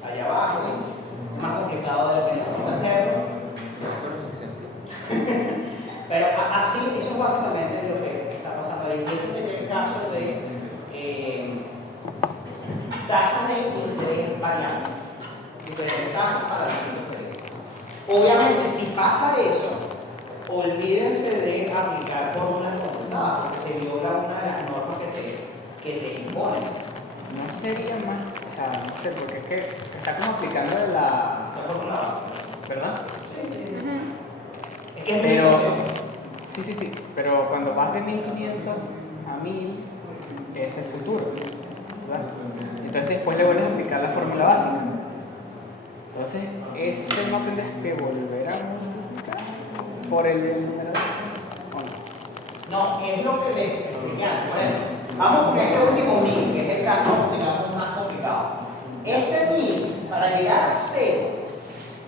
allá abajo y más complicado de lo que necesita hacerlo. Pero así, eso es básicamente lo que está pasando ahí. Ese sería el caso de tasas de interés variables, diferentes tasas para distintos periodos. Obviamente, si pasa eso, olvídense de aplicar fórmulas condensadas, porque se viola una de las normas que te imponen. No sería más, o sea, no sé, porque es que está como aplicando de la. La fórmula básica. ¿Verdad? Es que es Pero, muy sí, pero cuando vas de 1500 a 1000 es el futuro, ¿verdad? Entonces después le vuelves a aplicar la fórmula básica. Entonces, ese no tendrías que volver a multiplicar por el número ¿o no? No, es lo que les expliqué antes. Por ejemplo, vamos con este último 1000, que es el caso, digamos, más complicado. Este 1000, para llegar a 0,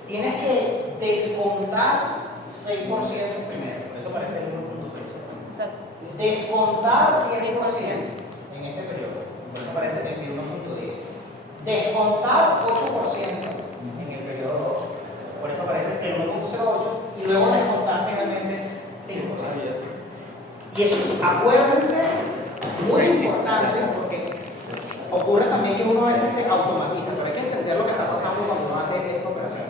tienes que descontar 6% primero. Por eso parece el 1,06. Exacto. Descontar 10% en este periodo. Por eso aparece el 1,10. Descontar 8% en el periodo 2. Por eso aparece el 1,08. Y luego descontar finalmente 5%. Y eso es, acuérdense, muy importante, porque ocurre también que uno a veces se automatiza, pero hay que entender lo que está pasando cuando uno hace esta operación.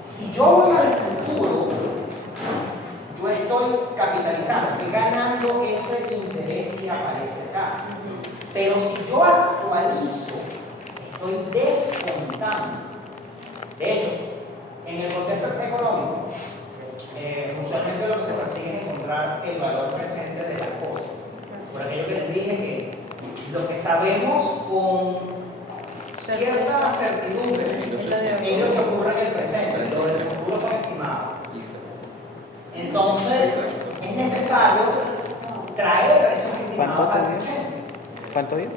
Si yo voy al futuro, yo estoy capitalizando, estoy ganando ese interés que aparece acá. Pero si yo actualizo, estoy descontando. De hecho, en el contexto económico, usualmente lo que se persigue es encontrar el valor presente de las cosas. Por aquello que les dije que lo que sabemos con cierta certidumbre es lo que ocurre en el presente, lo del futuro son estimados. Entonces, es necesario traer esos estimados al presente. ¿Cuánto dio?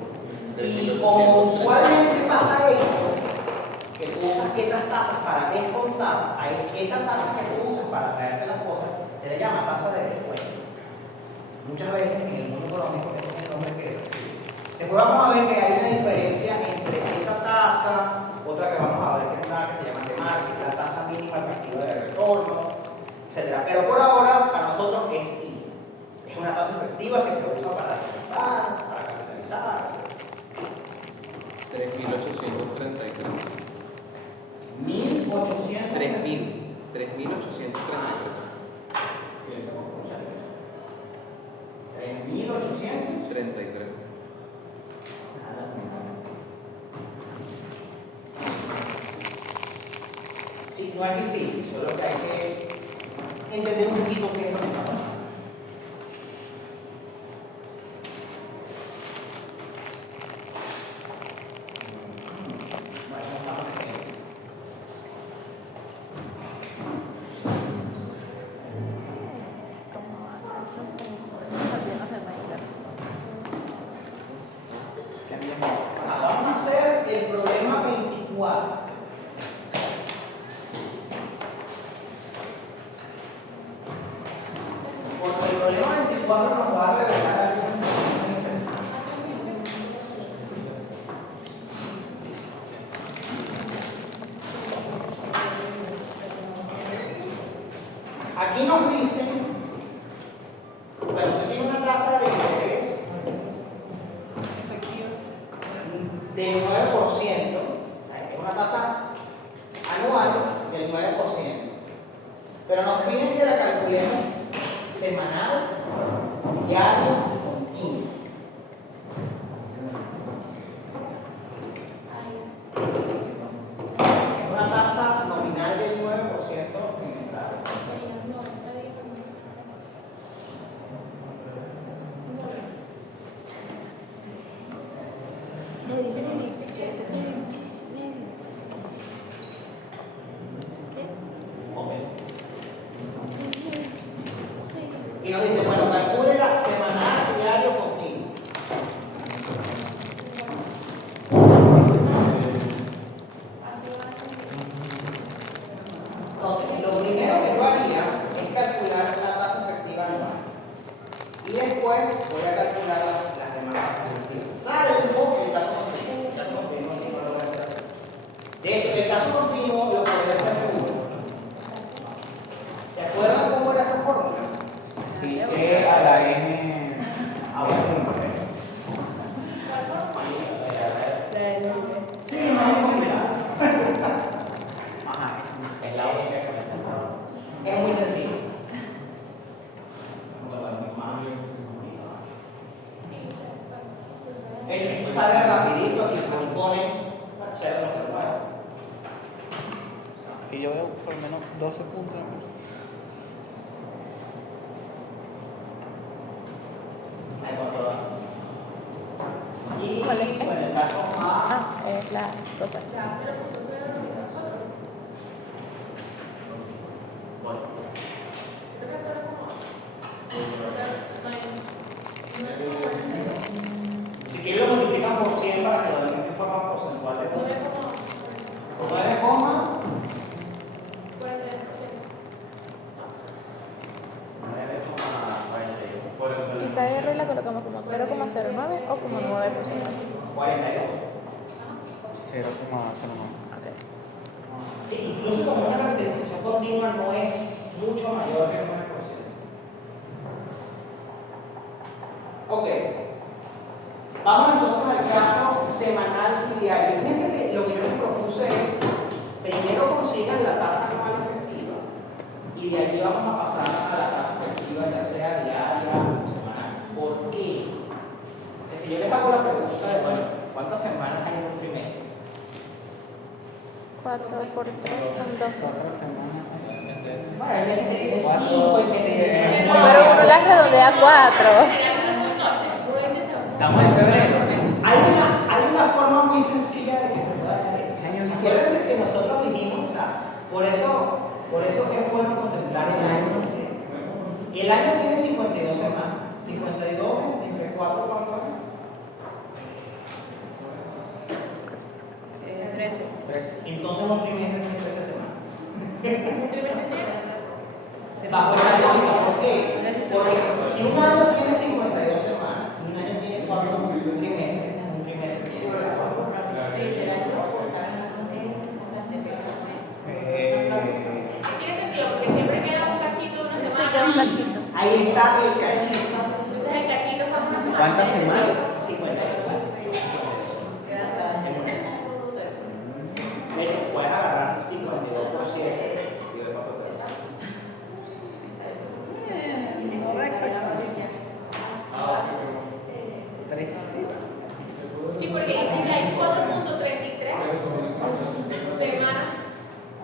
Y como usualmente pasa esto, que tú usas esas tasas para descontar, llamada, a esa tasa que tú usas para traerte las cosas, se le llama tasa de descuento. Muchas veces en el mundo económico ese es el nombre que recibe. Después vamos a ver que hay una diferencia entre esa tasa, otra que vamos a ver que es una que se llama temática, la tasa mínima efectiva de retorno, etc. Pero por ahora, para nosotros es I. Es una tasa efectiva que se usa para descontar, para capitalizar, etc. 3.833. 1.800. 3.833. 3.800. 33. Sí, no es difícil, solo que hay que entender un poquito qué es lo que está pasando. Bueno, estamos entendiendo. Vamos a hacer el problema 24. Porque el problema 24 nos va a revelar algo muy interesante. Aquí nos dicen, bueno, usted tiene una tasa de interés del 9%, es una tasa anual del 9%, pero nos piden que la calculemos semanal, diario o 15. Es una tasa nominal del 9% trimestral. Y nos dice, bueno, calcúlela semanal, diario, continuo. Entonces, lo primero que yo haría es calcular la tasa efectiva anual. Y después voy a calcular las demás tasas efectivas. Salvo el caso continuo. El caso continuo sí no lo voy a hacer. De hecho, el caso continuo lo podría hacer uno. ¿Se acuerdan cómo era esa fórmula? Sí, E a la N. Sí, no es complicado. Ajá, Es la única que me sentaba. Es muy sencillo. Esto sale rapidito, aquí ponen 0,09. y yo veo por lo menos 12 puntos. Ahí con todo. Y ¿Cuál es? bueno, el caso A. Ah, es la cosa. Bueno, si quieren lo multiplican por 100 para que lo den en forma porcentual de 9, Esa R la colocamos como 0,09 o como 9%. 42. 0,09. Sí, incluso como una caracterización continua no es mucho mayor que el 9%. Ok. Vamos entonces al caso semanal y diario. Fíjense que lo que yo les propuse es, primero consigan la tasa anual efectiva y de allí vamos a pasar a la tasa efectiva, ya sea diaria o semanal. ¿Por qué? Que si yo les hago la pregunta de, bueno, ¿cuántas semanas hay en un trimestre? 4 por 3 son 12. 4 semanas. Bueno, hay meses que tiene 5, hay meses que tiene 9. Pero uno las redondea a 4. Estamos en febrero. Hay una forma muy sencilla de que se pueda hacer. Acuérdense que nosotros dijimos, o sea, por eso es bueno contemplar el año. El año tiene 52 semanas. 52 entre 4, ¿cuánto es? 13. Entonces un trimestre tiene 13 semanas. Bajo esa lógica, ¿por qué? Porque si un año tiene 52 semanas y un año tiene 4 trimestres, un trimestre tiene 4. Sí, será yo. Tiene sentido, porque siempre queda un cachito de una Sí, semana. queda un cachito. Ahí está el cachito. Entonces el cachito está una semana. ¿Cuántas semanas? 52. De hecho, puedes agarrar 52%. Sí, porque dice que hay 4.33 semanas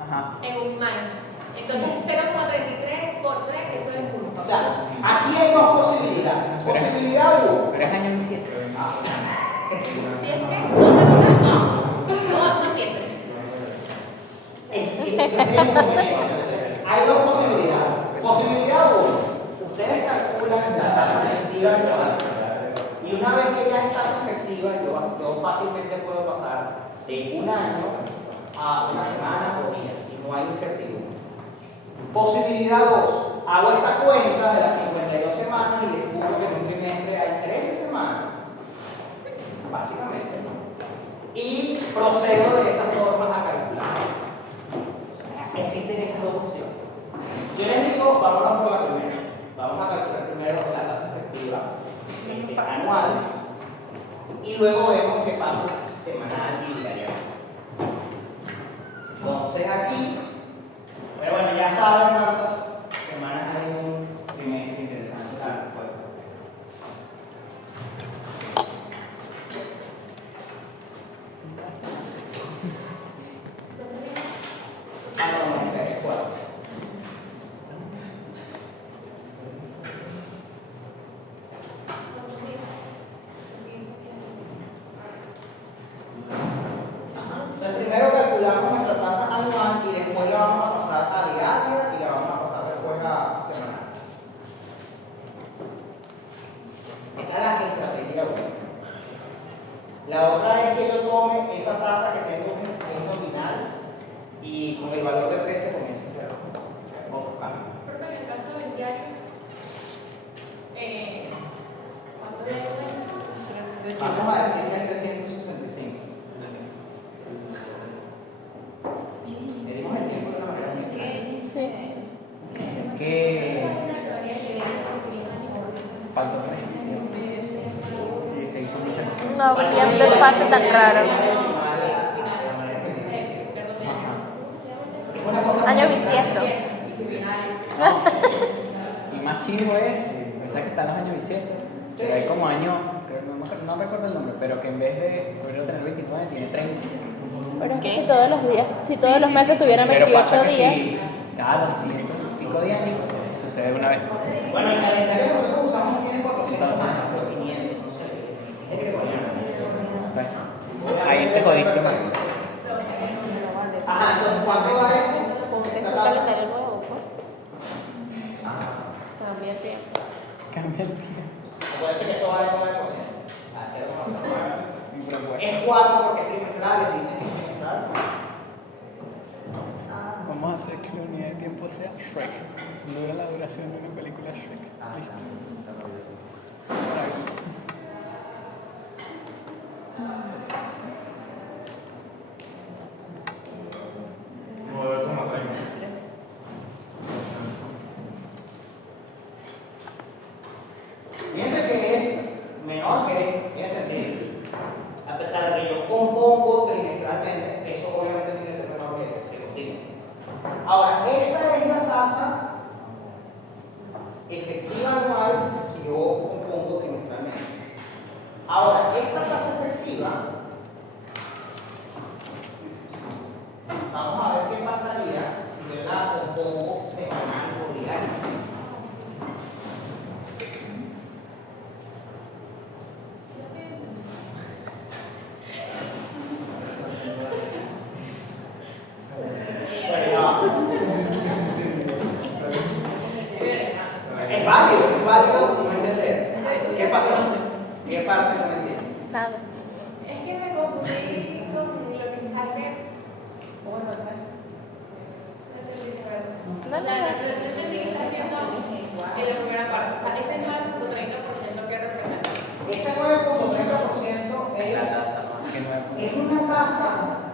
Ajá. en un mes. Entonces 0.33 por 3, eso es 1. O sea, aquí hay dos posibilidades. Posibilidad 1. Pero es año bisiesto. Si es que no empieza. Hay dos posibilidades. Posibilidad 1. Ustedes calculan la tasa efectiva anual. Y una vez que ya es tasa efectiva, yo fácilmente puedo pasar de un año a una semana o días. Y no hay incertidumbre. Posibilidad 2. Hago esta cuenta de las 52 semanas y descubro que en un trimestre hay 13 semanas. Básicamente. Y procedo de esa forma a calcular. O sea, existen esas dos opciones. Yo les digo, vámonos por la primera. Vamos a calcular primero la tasa efectiva anual y luego vemos qué pasa semanal y diario. Entonces aquí, pero bueno, ya saben cuántas semanas hay en un trimestre interesante. Pues. No, es 4. Entonces, primero calculamos nuestra tasa anual y después la vamos a pasar a diaria y la vamos a pasar después a semanal. Esa es la estrategia 1. La otra es que yo tome esa tasa que tengo en nominal y con el valor de 13 comience a hacer otro cambio. Porque en el caso del diario, ¿cuánto es? Vamos a decir que es 365. Medimos el tiempo de una manera muy clara. Sí. Que faltó precisión. Y se hizo mucha. No había un desfase tan raro. Año bisiesto. Y más chivo es, pensar que están los años bisiestos, pero hay como años, no recuerdo el nombre, pero que en vez de tener 29 tiene 30. Pero es que si todos los días, si todos los meses tuvieran Pero 28 pasa que días. si cada 200 y pico días sucede una vez. Bueno, el calendario que nosotros usamos tiene 400 años, pero 500, no sé. Es gregoriano. Ahí te jodiste, man. Ajá, entonces, ¿cuánto da esto? Ponte Esta su tasa. calendario nuevo, pues. Ajá. Cámbiate. Cambia el tiempo. Acuérdense que esto vale 9%. A 0,09. Mi propuesta. Es 4 porque es trimestral, les dicen que es trimestral. Vamos a hacer que la unidad de tiempo sea Shrek. Dura la duración de una película Shrek. Listo. Fíjense que es menor que tiene sentido. A pesar de que yo compongo trimestralmente, eso obviamente tiene que ser menor que continuo. Ahora, esta es la tasa efectiva anual si yo compongo trimestralmente. Ahora, esta tasa efectiva, vamos a ver qué pasaría si yo la compongo semanal o diaria. Es válido no entender. ¿Qué pasó? ¿Qué parte no entiendo? Nada. Es que me confundí con lo que sale. Bueno, otra vez. No, O sea, no, la relación tiene que estar haciendo en la primera parte. O sea, ese 9.30% que representa. Ese 9.30% es una tasa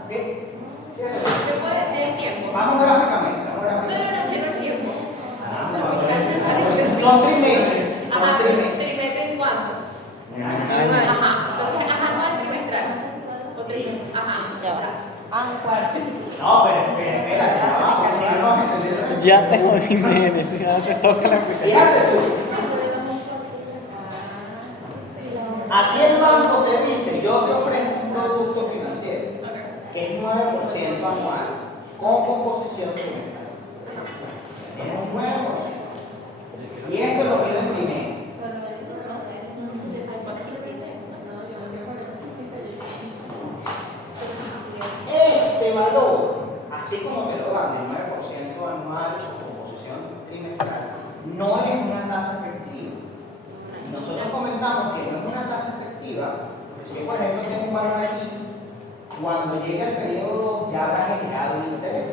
de... ¿Qué puede decir el tiempo? Vamos gráficamente, No, quiero el tiempo. Son trimestres. Ajá, Son trimestres. ¿trimestre en cuánto? Ajá. Entonces, anual trimestral. O trimestre. Ajá. Ya va. Un cuarto. No, pero espera, ya vamos, que si no vamos a entender. Ya te jodí, nene, si ya te toca la aplicación. Fíjate tú. Aquí el banco te dice, yo te ofrezco un producto financiero que es 9% anual con composición trimestral. Tienes un 9%. Y esto lo pido en trimestre. Este valor, así como te lo dan, el 9% anual con composición trimestral, no es una tasa efectiva. Y nosotros comentamos que no es una tasa efectiva, porque si yo, por ejemplo, tengo un valor aquí, cuando llegue el periodo ya habrá generado un interés.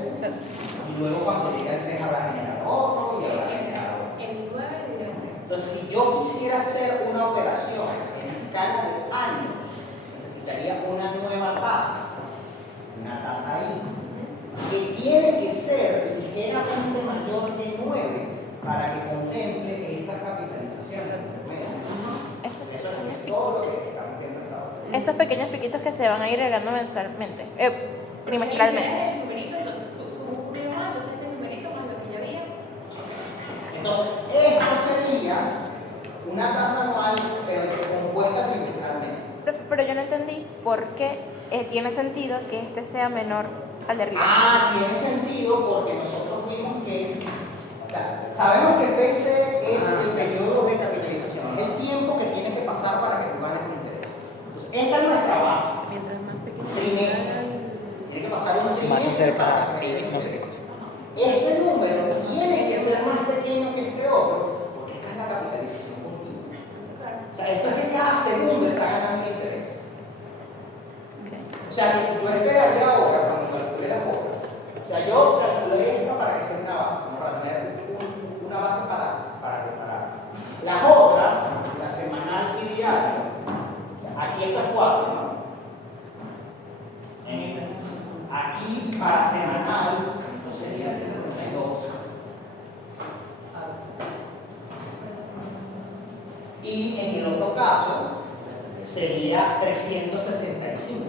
Y luego cuando llegue el 3 habrá generado otro y habrá generado otro. En 9 directo. Entonces, si yo quisiera hacer una operación en escala de años, necesitaría una nueva tasa. Una tasa ahí, que tiene que ser ligeramente mayor de 9 para que contemple esta capitalización. Eso es todo lo que estamos viendo hasta ahora. esos pequeños piquitos que se van a ir regando mensualmente, trimestralmente. El numerito, entonces sumo un poquito más, entonces ese numerito más lo que ya había. Entonces, esto sería una tasa anual, pero compuesta trimestralmente. Pero yo no entendí por qué tiene sentido que este sea menor al de arriba. Tiene sentido porque nosotros vimos que sabemos que PC es el periodo de capitalización, es el tiempo que tiene que pasar para que tú ganes un interés. Entonces, esta es nuestra base. Mientras más pequeño. Trimestres. Tiene que pasar un Más trimestre acerca, para sacar el no sé qué interés. cosa. Este número tiene que ser más pequeño que este otro porque esta es la capitalización continua. O sea, esto es que cada segundo está ganando interés. O sea, que yo esperaría ahora, cuando calculé las otras, o sea, yo calculé esto para que sea una base, ¿no? Para tener una base para comparar. Las otras, la semanal y diario, aquí estas cuatro, ¿no? Aquí para semanal, sería 72. Y en el otro caso, sería 365.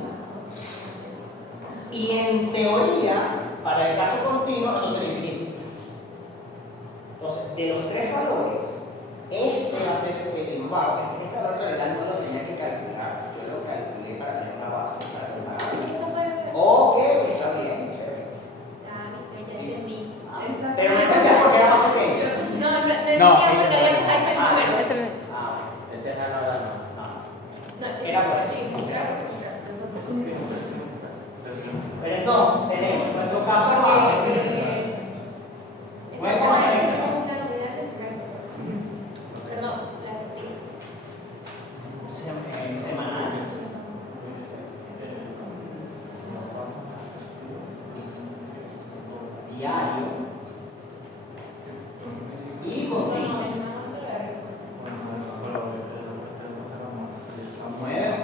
Y en teoría, para el caso continuo, no sería infinito. Entonces, de los tres valores, este va a ser el más bajo. Este valor en realidad no lo tenía que calcular. Yo lo calculé para tener una base. Eso fue. Ok, está bien, chévere. Ya entendí. Pero no entendías por qué era más pequeño. No, no entendía porque había que hacer el número. Ese es Ana. No, Era por eso. Pero entonces, tenemos nuestro caso base. Perdón, Semanal. Diario. Y continuo. 9.4.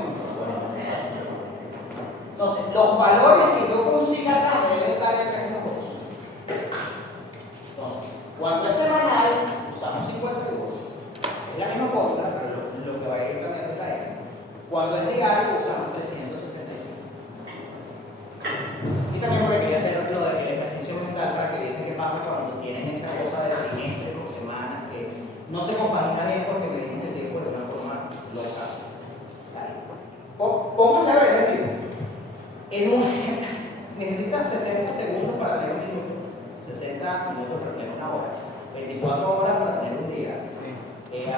Entonces, los valores que yo consiga acá deben estar entre los dos. Entonces, cuando es semanal, usamos 52. Es la misma fórmula, pero lo que va a ir cambiando es la N. Cuando es diario, usamos 365. Y también porque quería hacer lo del ejercicio mental para que vean qué pasa cuando tienen esa cosa de trimestre por semana que no se compagina bien porque medimos el tiempo de una forma loca. Pónganse a ver, es decir, necesitas 60 segundos para tener un minuto, 60 minutos para tener una hora, 24 horas para tener un día,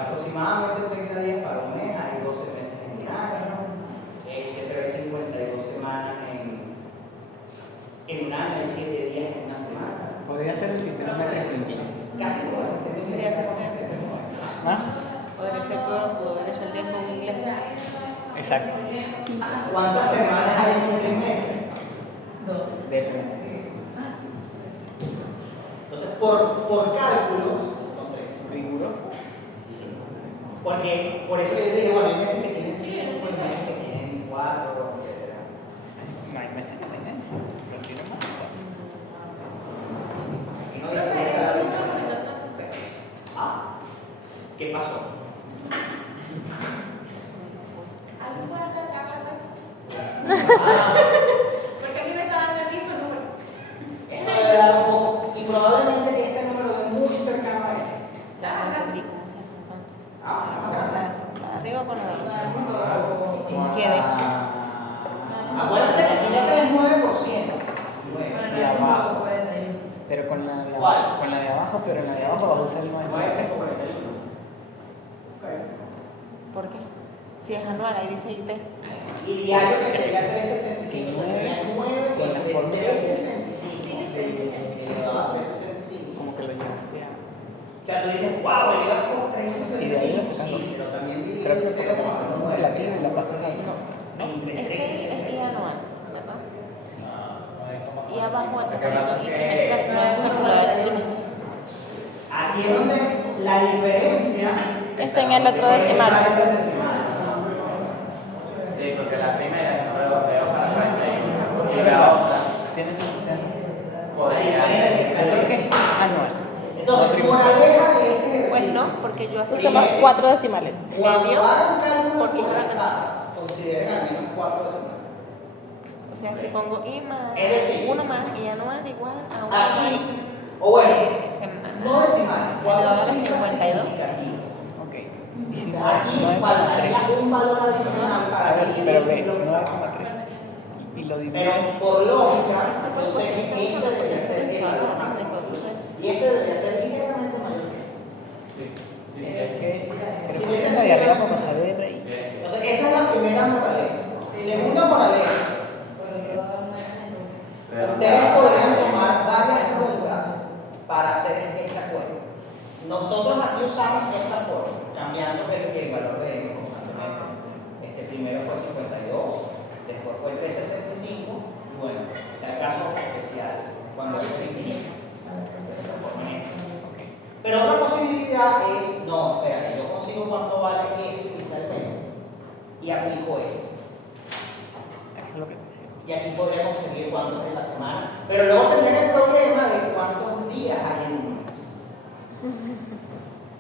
aproximadamente 30 días para un mes, hay 12 meses en un año, pero hay 52 semanas en un año, hay 7 días en una semana. Podría ser el sistema de Casi como se Podría ser como ¿Ah? Podría ser todo eso el tiempo en inglés. Exacto. ¿Cuántas semanas hay en un trimestre? Depende. Entonces, por cálculos, son 13. Riguroso. Sí. Porque, por eso yo dije, bueno, hay meses que tienen 5, hay meses que tienen 4, etc. No hay meses que tengan eso. Pero tiene más. Y no Profe, digo que cada nunca vez- me tanto feo. ¿Qué pasó? ¿Algo puede hacer que haga feo? Ah, Porque a mí me está dando el mismo número. esto debe dar un poco, y probablemente que este número es muy cercano a este. Ya no entendí cómo se hace entonces. Ah, La arriba con la de abajo. ¿Qué de? acuérdense que aquí ya tenés 9%. Y abajo. Pero con la ¿Cuál? con la de abajo, pero en la de abajo vas a usar el 9. 9,41. ¿Por qué? Si es anual, ahí dice IT. Y diario que sería 365, sería 9 con la de fórmula. 365 elevado a 365. Como que lo llevaste a. O sea, tú dices, wow, elevas por Y de ahí lo 365. sacas. Sí, pero también Creo que divides porque como relativo y la 0,09. pasas a la otra. Entre Es 365. anual, ¿verdad? Y Y abajo Lo que atrás pasa es y que- trimestral, no es calculadora de trimestre. Aquí es donde la diferencia Está en el otro decimal. está en el decimal. Sí, porque la primera es número veo para 41 y la otra Tienes que usar. podría ser. Creo que es anual. Entonces, moraleja de este ejercicio. Pues no, porque yo así Usamos 4 decimales. Cuando medio, hagan cálculos porque con es las una tasas, consideren al menos 4 decimales. O sea, si pongo I más Es decir, 1 más y anual igual a 1 Aquí, más o bueno, semana. no decimales, 4 Ahora cifras 52. significativas. Ok. Y si no, Aquí 9,3. faltaría un valor adicional para dividir Pero ve, lo que 9,3. Y lo Pero divides. por lógica, yo sé que este debería ser el valor máximo. Y este debería ser ligeramente mayor. Sí, sí, sí. Es que. Pero es la de arriba para pasar de RI. Sí, Entonces, esa es la primera moraleja. Segunda moraleja, ustedes podrían tomar varias rutas para hacer esta cuenta. Nosotros aquí usamos esta forma, cambiando el valor de M constantemente. Primero fue 52, después fue 365, y bueno, está el caso especial, cuando es infinito. Pero otra posibilidad es, no, espera, yo consigo cuánto vale esto inicialmente y aplico esto. Eso es lo que te decía. Y aquí podría conseguir cuántos en la semana. Pero luego tendría el problema de cuántos días hay en un mes.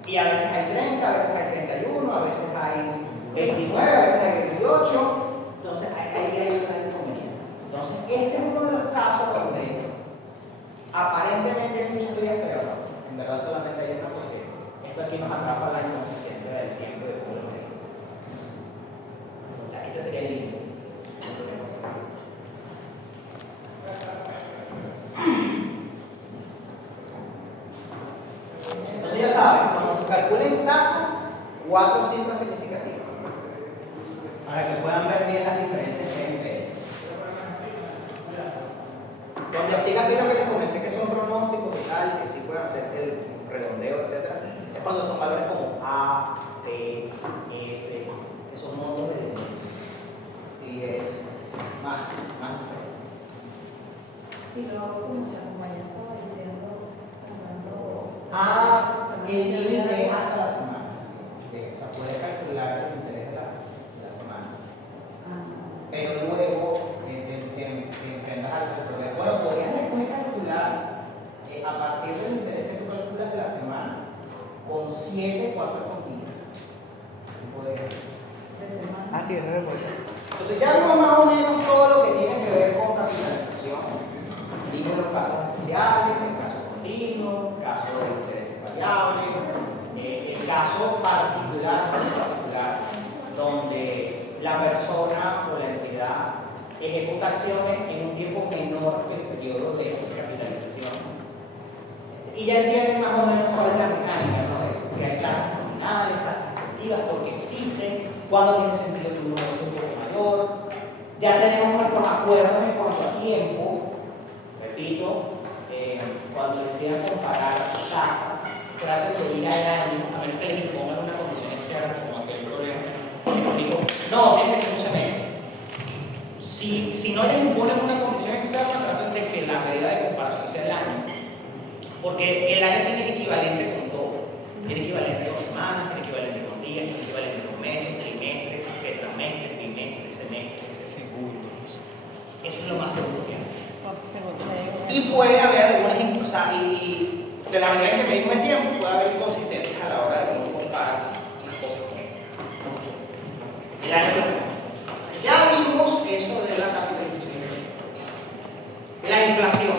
Y a veces hay 30, a veces hay 31, a veces hay 29, a veces hay 28. Entonces hay un gran inconveniente. Entonces, este es uno de los casos donde aparentemente hay muchos días, pero no. En verdad solamente hay una, porque esto aquí nos atrapa la inconsistencia del tiempo de todo el día. O sea, este sería el límite. Entonces ya saben, cuando se calculen tasas, 4 cifras significativas. Para que puedan ver bien las diferencias que hay entre ellas. Donde aplica aquello que les comenté que son pronósticos y tal, que sí pueden hacer el redondeo, etc. Es cuando son valores como A, T, F, que son montos de 10, más diferentes. Si luego, como la compañera estaba diciendo, El límite es hasta las semanas. O sea, puedes calcular el interés de las semanas. Pero luego que enfrentas al problema. Bueno, podrías después calcular a partir del interés que tú calculas de la semana con 7, 4 con 15. Así podrías. Ah, sí, eso es bueno. Entonces ya vimos más o menos todo lo que tiene que ver con capitalización. Vimos los casos especiales, el caso continuo, el caso de intereses variables, el caso particular, donde la persona o la entidad ejecuta acciones en un tiempo menor que el periodo de capitalización. Y ya entienden más o menos cuál es la mecánica, ¿no? Que hay tasas nominales, tasas efectivas, porque existen, cuándo tiene sentido que uno es un poco mayor. Ya tenemos nuestros acuerdos en cuanto a tiempo. Repito, cuando les quieran comparar tasas, traten de ir al año, a ver que les impongan una condición externa, como aquel problema que nos digo, no, tiene que ser un semestre. Si no les imponen una condición externa, traten de que la medida de comparación sea el año. Porque el año tiene equivalente con todo. Tiene equivalente con semanas, tiene equivalente con días, tiene equivalente con meses, trimestres, tetramestres, trimestres, semestres, segundos. Eso es lo más seguro que hay. Y puede haber algunas incluso, y de la manera en que medimos el tiempo, puede haber inconsistencias a la hora de cómo comparar unas cosas con otras. El año ya vimos eso de la capitalización. La inflación.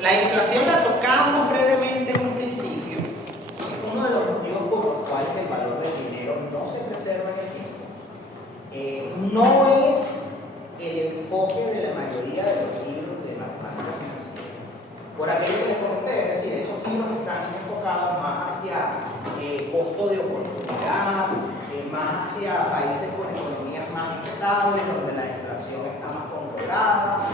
La inflación la tocamos brevemente en un principio. Es uno de los motivos por los cuales el valor del dinero no se preserva en el tiempo. No es el enfoque de la mayoría de los libros de matemáticas financieras. Por aquello que les comenté, es decir, esos libros están enfocados más hacia costo de oportunidad, más hacia países con economías más estables, donde la inflación está más controlada.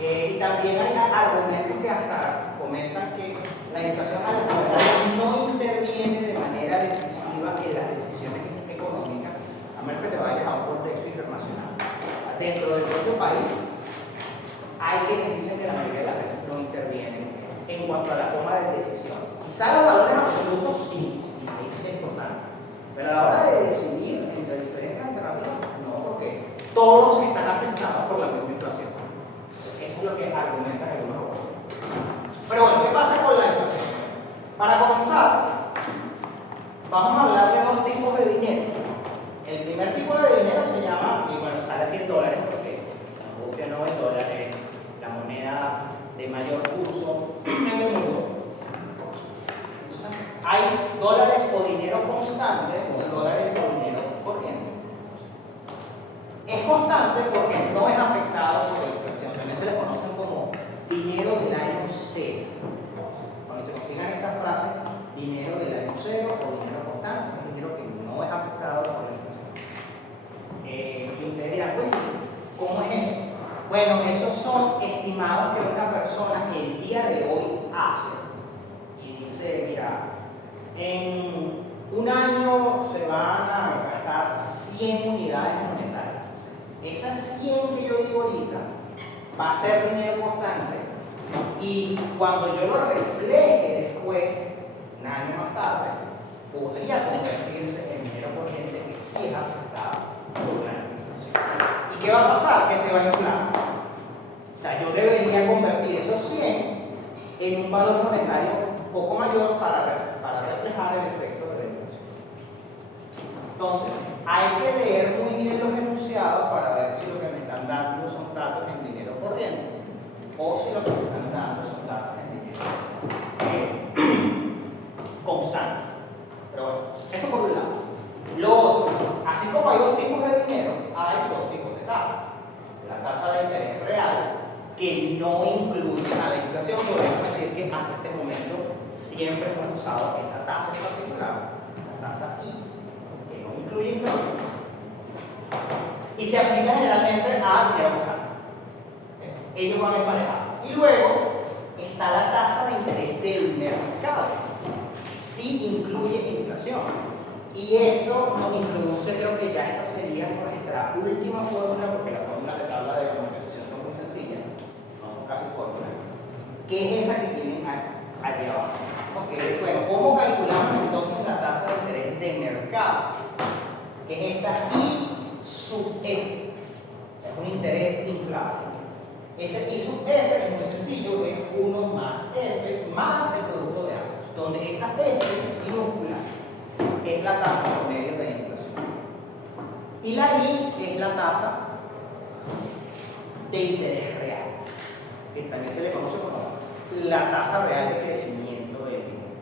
Y también hay argumentos que hasta comentan que la inflación a la verdad no interviene de manera decisiva en las decisiones económicas, a menos que te vayas a un contexto internacional. Dentro del propio país, hay quienes dicen que la mayoría de las veces no intervienen en cuanto a la toma de decisión. Quizá los valores absolutos sí, ahí sí es importante. Pero a la hora de decidir entre diferentes alternativas, no, porque todos están afectados por la misma inflación. Eso es lo que argumentan algunos autores. Pero bueno, ¿qué pasa con la inflación? Para comenzar, vamos a hablar de dos tipos de dinero. El primer tipo de dinero se llama, y bueno, sale $100 porque la angustia no es dólar, es la moneda de mayor curso en el mundo. Entonces, hay dólares o dinero constante y dólares o dinero corriente. Es constante porque no es afectado por la inflación. También se le conocen como dinero del año cero. Cuando se consigan esas frases, dinero del año cero o dinero constante, es dinero que no es afectado por la inflación. Y ustedes dirán, bueno, ¿cómo es eso? Bueno, esos son estimados que una persona el día de hoy hace y dice, mira, en un año se van a gastar 100 unidades monetarias. Esas 100 que yo digo ahorita va a ser dinero constante y cuando yo lo refleje después, un año más tarde, podría convertirse en dinero corriente que sí es afectado por la inflación. ¿Y qué va a pasar? Que se va a inflar. O sea, yo debería convertir esos 100 en un valor monetario un poco mayor para reflejar el efecto de la inflación. Entonces, hay que leer muy bien los enunciados para ver si lo que me están dando son datos en dinero corriente o si lo que me están dando son datos en dinero constante. Pero bueno, eso por un lado. Lo otro, así como hay dos tipos de dinero, hay dos tipos de tasas. La tasa de interés real, que no incluye a la inflación, podemos decir que hasta este momento siempre hemos usado esa tasa en particular, la tasa I, que no incluye inflación, y se aplica generalmente a dinero constante. Ellos van emparejados. Y luego está la tasa de interés del mercado, sí incluye inflación. Y eso nos introduce, creo que ya esta sería nuestra última fórmula, porque la fórmula de tabla de compensación son muy sencillas, no son casi fórmulas, que es esa que tienen allí abajo. Okay, es bueno, ¿cómo calculamos entonces la tasa de interés de mercado? Que es esta I sub F, es un interés inflable. Ese I sub F es muy sencillo, es 1 más F más el producto de ambos, donde esa F minúscula es la tasa promedio de inflación. Y la I es la tasa de interés real, que también se le conoce como la tasa real de crecimiento del dinero.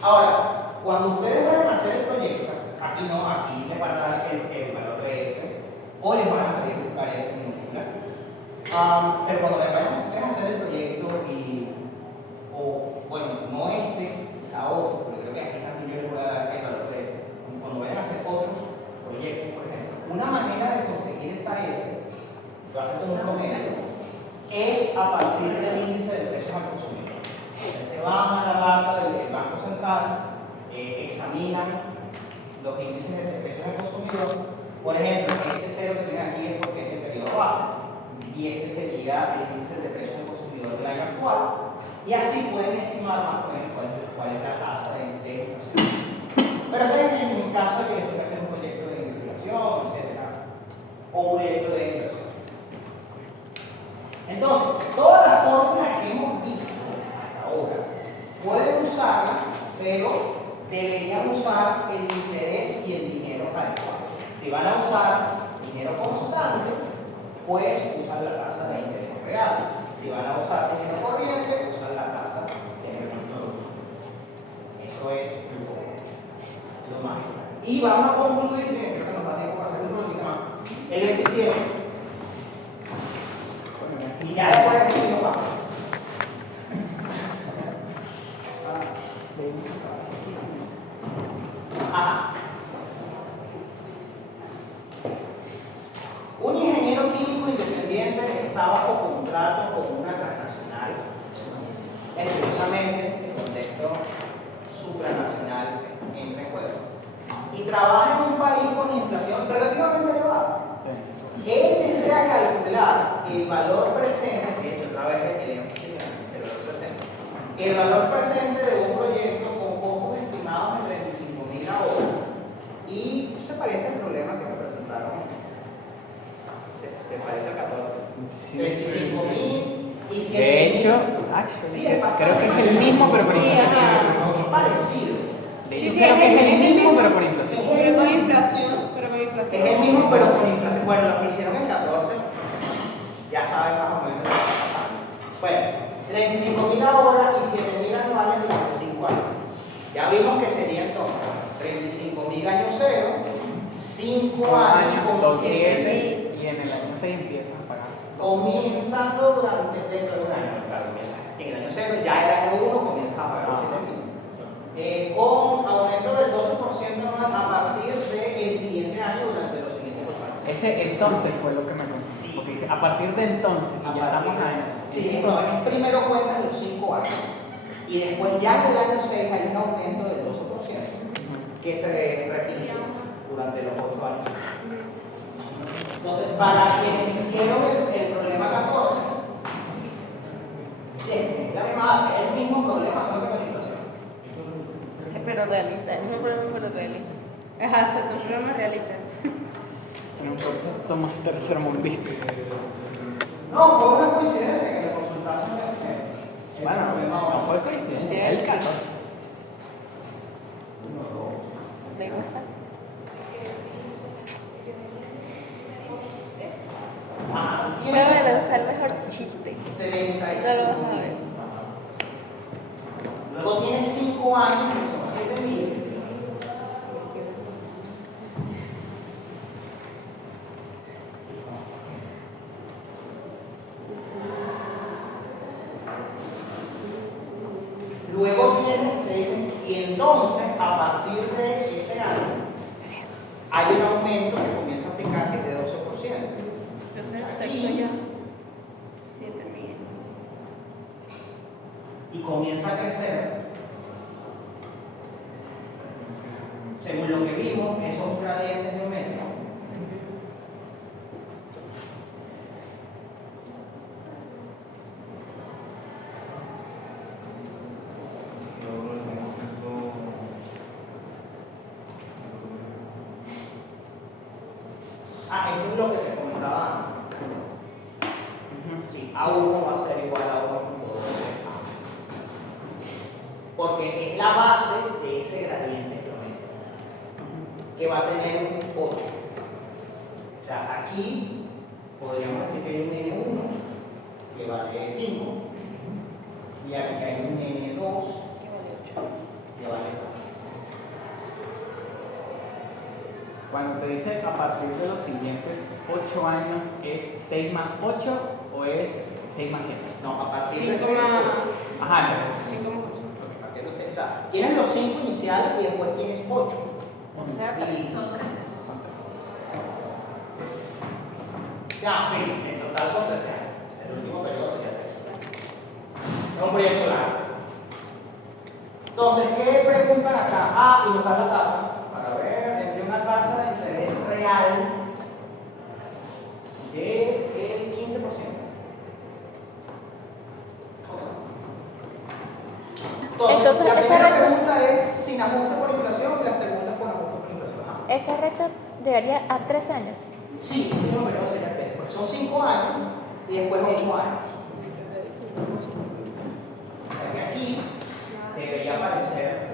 Ahora, cuando ustedes vayan a hacer el proyecto, aquí les van a dar el valor de F, o les van a pedir buscar F múltipla. Pero cuando les vayan ustedes a hacer el proyecto bueno, no quizá otro, porque creo que aquí yo les voy a dar el valor de F. Cuando vayan a hacer otros proyectos, por ejemplo, una manera de conseguir esa F, lo hace como un promedio, es a partir del índice de precios al consumidor. Se van a la data del Banco Central, examinan los índices de precios al consumidor. Por ejemplo, este cero que tienen aquí es porque es el periodo base, y este sería el índice de precio del consumidor del año actual, y así pueden estimar más o menos cuál es la tasa de inflación. Pero eso es en el caso de que les toque hacer un proyecto de investigación, etc., o un proyecto de inversión. Entonces, todas las fórmulas que hemos visto hasta ahora pueden usarlas, pero deberían usar el interés y el dinero adecuado. Si van a usar dinero constante, pues usan la tasa de interés real. Si van a usar dinero corriente, usan la tasa de retorno. Eso es lo más importante. Y vamos a concluir, creo que nos da tiempo para hacer un poquito más, el 27. Y ya después de aquí nos vamos. Ajá. Un ingeniero químico independiente está bajo contrato con una transnacional, precisamente en contexto supranacional en juego, y trabaja en un país con inflación relativamente elevada. Él desea calcular el valor presente, que es otra vez el valor presente de un proyecto con costos estimados en 35.000 ahora, y se parece al problema que me presentaron. Se parece al 14. 35.000 y 7.000. De hecho, sí, creo que es el mismo, pero por inflación. Es parecido. De hecho, creo que es el mismo, pero por inflación. Pero con inflación, Es el mismo, pero con inflación. Bueno, lo que hicieron en el 14, ya saben más o menos lo que está pasando. Bueno, 35.000 ahora y 7.000 anuales durante 5 años. Ya vimos que sería entonces 35.000 año 0, 5 años con 7.000. Y en el año 6 empiezan a pagarse. Comenzando dentro de un año, claro, en el año 0, ya el año 1 comienza a pagar los 7.000. Con aumento del 12% anual a partir del siguiente año durante los siguientes 2 años. Ese entonces fue lo que me contó. Porque dice, a partir de entonces, y ya estamos años. Sí, entonces primero cuentan los 5 años. Y después ya en el año 6 hay un aumento del 12% que se repite durante los 8 años. Entonces, para quienes hicieron el problema 14, sí, es el mismo problema, solo que con inflación. Pero realista, es un problema pero realista. Ajá, es un problema realista. En un contexto más tercermundista. No, fue una coincidencia que le consultasen ese. Bueno, no fue coincidencia, el 14. ¿Le gusta? Voy a lanzar el mejor chiste. 35. No lo vas a ver. Luego tiene 5 años que son 7.000. Luego te dicen, y entonces a partir de ese año hay un aumento que comienza a aplicar que es de 12%. Entonces, Aquí, sexto ya. 7.000. y comienza a crecer. Según lo que vimos, esos gradientes geométricos. Esto es lo que te comentaba antes. Sí, A1 va a ser igual a 1.2A. Porque es la base de ese gradiente geométrico, que va a tener un 8. O sea, aquí podríamos decir que hay un N1 que vale 5, y aquí hay un N2 que vale 8. Cuando te dice a partir de los siguientes 8 años, ¿es 6 más 8 o es 6 más 7? No, a partir de 5 ese más 8. Ajá, ese. 5 más 8. O sea, tienes los 5 iniciales y después tienes 8. O sea, Y- son 13. Ya, sí, en total son 13 años. El último periodo sería 3. Es un proyecto largo. Entonces, ¿qué preguntan acá? Y nos da la tasa. Para ver, entre una tasa de interés real, del 15%. Entonces, la esa primera recta- pregunta es sin ajuste por inflación y la segunda es con ajuste por inflación. Ese reto llegaría a 13 años. Sí, el último periodo sería 13, porque son 5 años y después 8 años. O sea que aquí debería aparecer.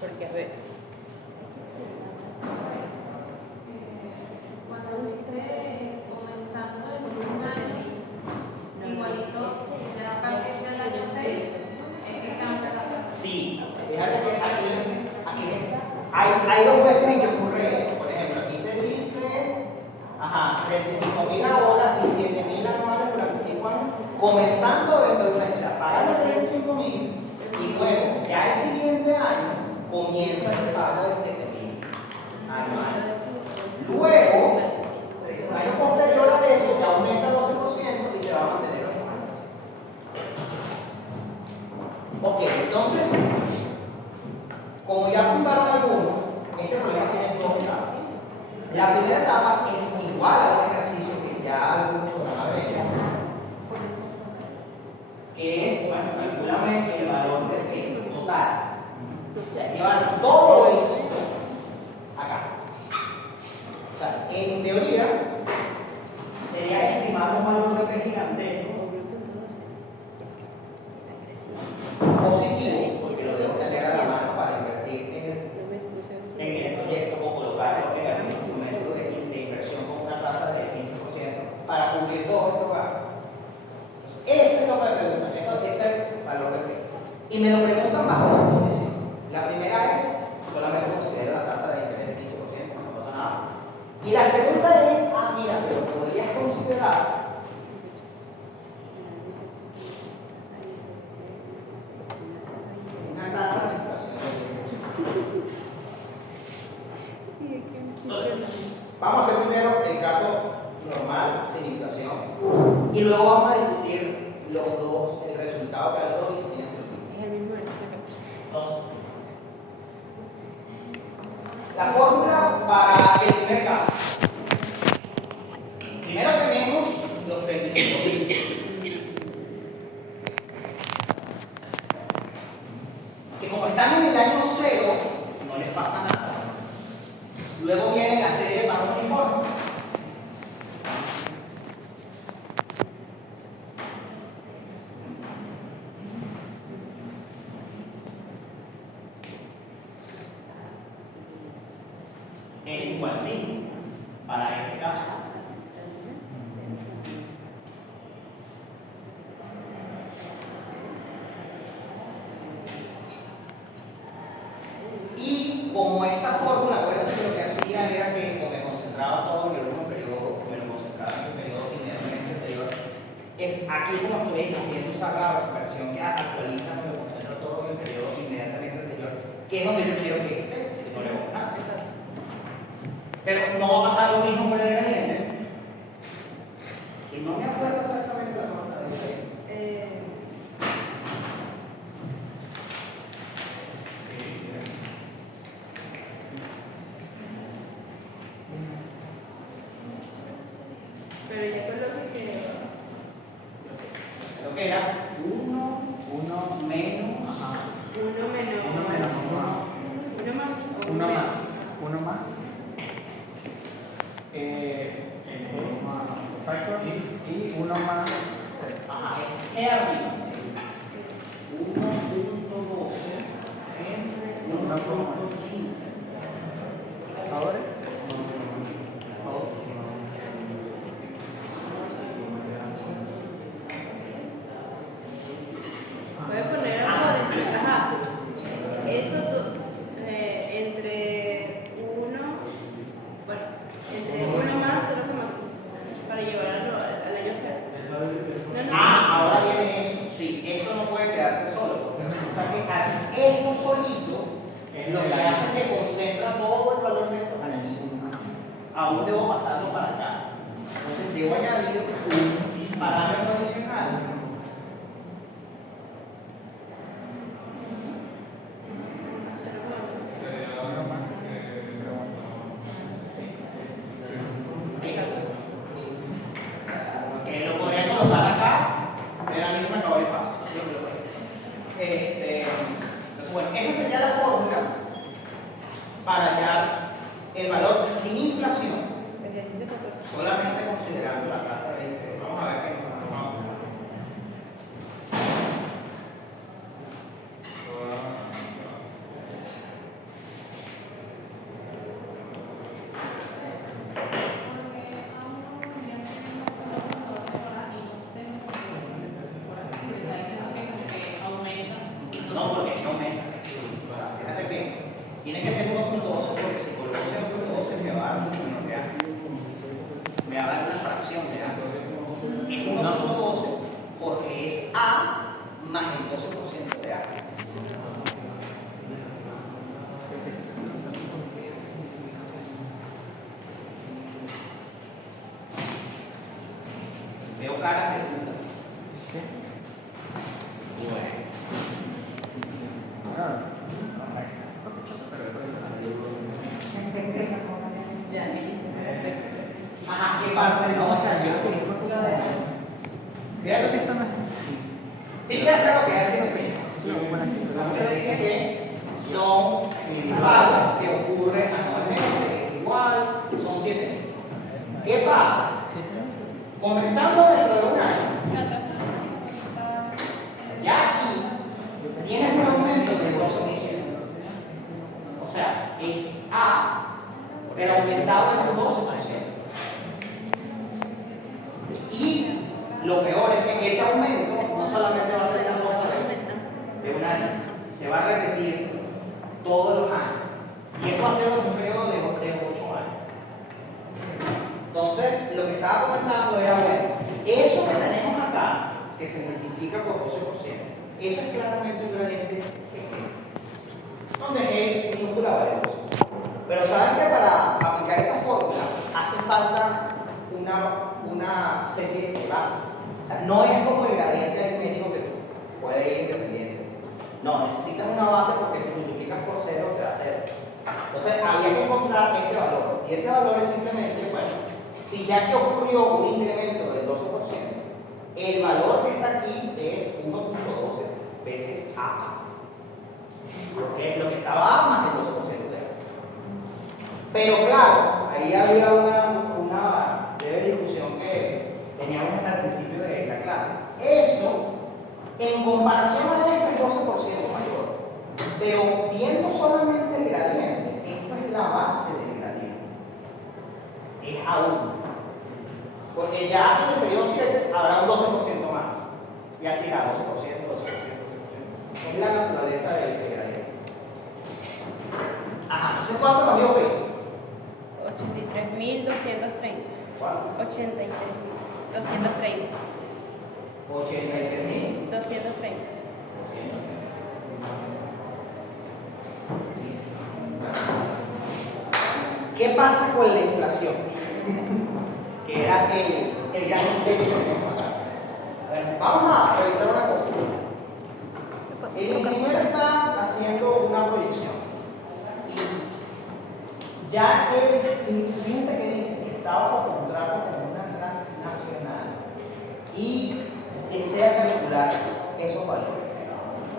Porque, a ver, Cuando dice comenzando en un año, igualito ya a partir del año 6, es que cambia la tasa. Sí, fíjate que aquí hay dos veces en que ocurre eso. Por ejemplo, aquí te dice 35.000 ahora y 7.000 anuales durante 5 años, comenzando dentro de una fecha. Paga los 35.000 y luego, ya el siguiente año, comienza el pago de 7.000 anuales. Luego, un año posterior a eso, ya aumenta el 12% y se va a mantener 8 años. Ok, entonces, como ya apuntaron algunos, este problema tiene dos etapas. La primera etapa es igual a un ejercicio que ya algunos lo van a ver, que es, bueno, calculame el valor del total. O sea, llevar todo eso acá. O sea, en teoría, sería estimar un valor de P gigantesco positivo, porque lo debo tener a la mano para invertir en el proyecto o colocarlo en algún instrumento de inversión con una tasa del 15% para cubrir todos estos gastos. Ese es lo que me preguntan, ese es el valor de P. Y me lo preguntan bajo dos condiciones. La primera es, solamente considero la tasa de interés del 15%, no pasa nada. Y la segunda es, mira, pero podrías considerar una tasa de inflación del 10%. Entonces, vamos a hacer primero el caso normal, sin inflación, y luego vamos a discutir los dos, el resultado de los dos y si tiene sentido. es el mismo ejercicio que Entonces, la fórmula para el primer caso. Primero tenemos los 35.000. Que como están en el año 0, no les pasa nada. Luego viene la serie de pagos uniformes. Es igual 5 para este caso. Y como esta fórmula, acuérdense que lo que hacía era que me concentraba todo en el último periodo, me lo concentraba en el periodo inmediatamente anterior. Aquí, como estoy intentando usar la versión que actualiza, me lo concentro todo en el periodo inmediatamente anterior, que es donde yo quiero que esté, si no le pongo nada. Pero no va a pasar lo mismo con el gradiente. Y no me acuerdo exactamente la fórmula de ese. Pero ya con lo que Lo que era 1 menos. uno menos Uno menos uno más uno más. Factor y uno más. Es R. 1.12 entre 1.15. Ahora. voy a poner algo de ajá. Eso entre uno, bueno, entre uno más 0,15 para llevarlo al año 0. Ahora viene eso. Sí, esto no puede quedarse solo, porque resulta que al esto solito lo que hace es que concentra todo el valor de estos años. Aún debo pasarlo para acá. Entonces debo añadir un parámetro adicional. anotar acá, era la misma acabo el paso. Entonces, bueno, esa sería la fórmula para hallar el valor sin inflación, Ejercicio 14. solamente considerando la tasa de interés. Vamos a ver qué nos da. No, porque no aumenta. Fíjate que tiene que ser 1.12 porque si coloco 0.12 me va a dar mucho menos de A. Me va a dar una fracción de A. Es 1.12 porque es A más el 12% de A. Veo caras de duda. Bueno. Ajá, ¿qué parte no? O sea, yo fíjate que esto no es. Sí, claro que es eso. Usted dice que son pagos que ocurren anualmente, que es igual, son 7. ¿Qué pasa? Comenzando dentro de un año, ya aquí tienes un aumento del 12%. O sea, es A, pero aumentado en un 12%. Y lo peor es que ese aumento no solamente va a ser una cosa de un año, se va a repetir todos los años. Y eso va a ser un periodo de 8 años. Entonces, lo que estaba comentando era, bueno, eso que tenemos acá, que se multiplica por 12%, eso es claramente un gradiente donde G minúscula vale 2. Pero saben que para aplicar esa fórmula hace falta una serie de bases. O sea, no es como el gradiente aritmético que puede ir independiente. No, necesitas una base porque si multiplicas por 0 te da 0. Entonces, había que encontrar este valor. Y ese valor es simplemente, bueno, si ya que ocurrió un incremento del 12%, el valor que está aquí es 1.12 veces A. Porque es lo que estaba A más el 12% de A. Pero claro, ahí había una breve discusión que teníamos al principio de la clase. Eso, en comparación a esto, es 12% mayor. Pero viendo solamente el gradiente, esto es la base del gradiente. Es A1. Porque ya en el periodo 7 habrá un 12% más. Y así irá 12%, 12%. Es la naturaleza del gradiente. Ajá, entonces ¿cuánto nos dio P? 83.230. ¿Cuánto? 83.230. 83.230. 230. ¿Qué pasa con la inflación? Que era el gran imperio que tenemos acá. Bueno, vamos a revisar una cosa. El ingeniero está haciendo una proyección. Y ya él, fíjense que dice que está bajo contrato con una transnacional y desea calcular esos valores.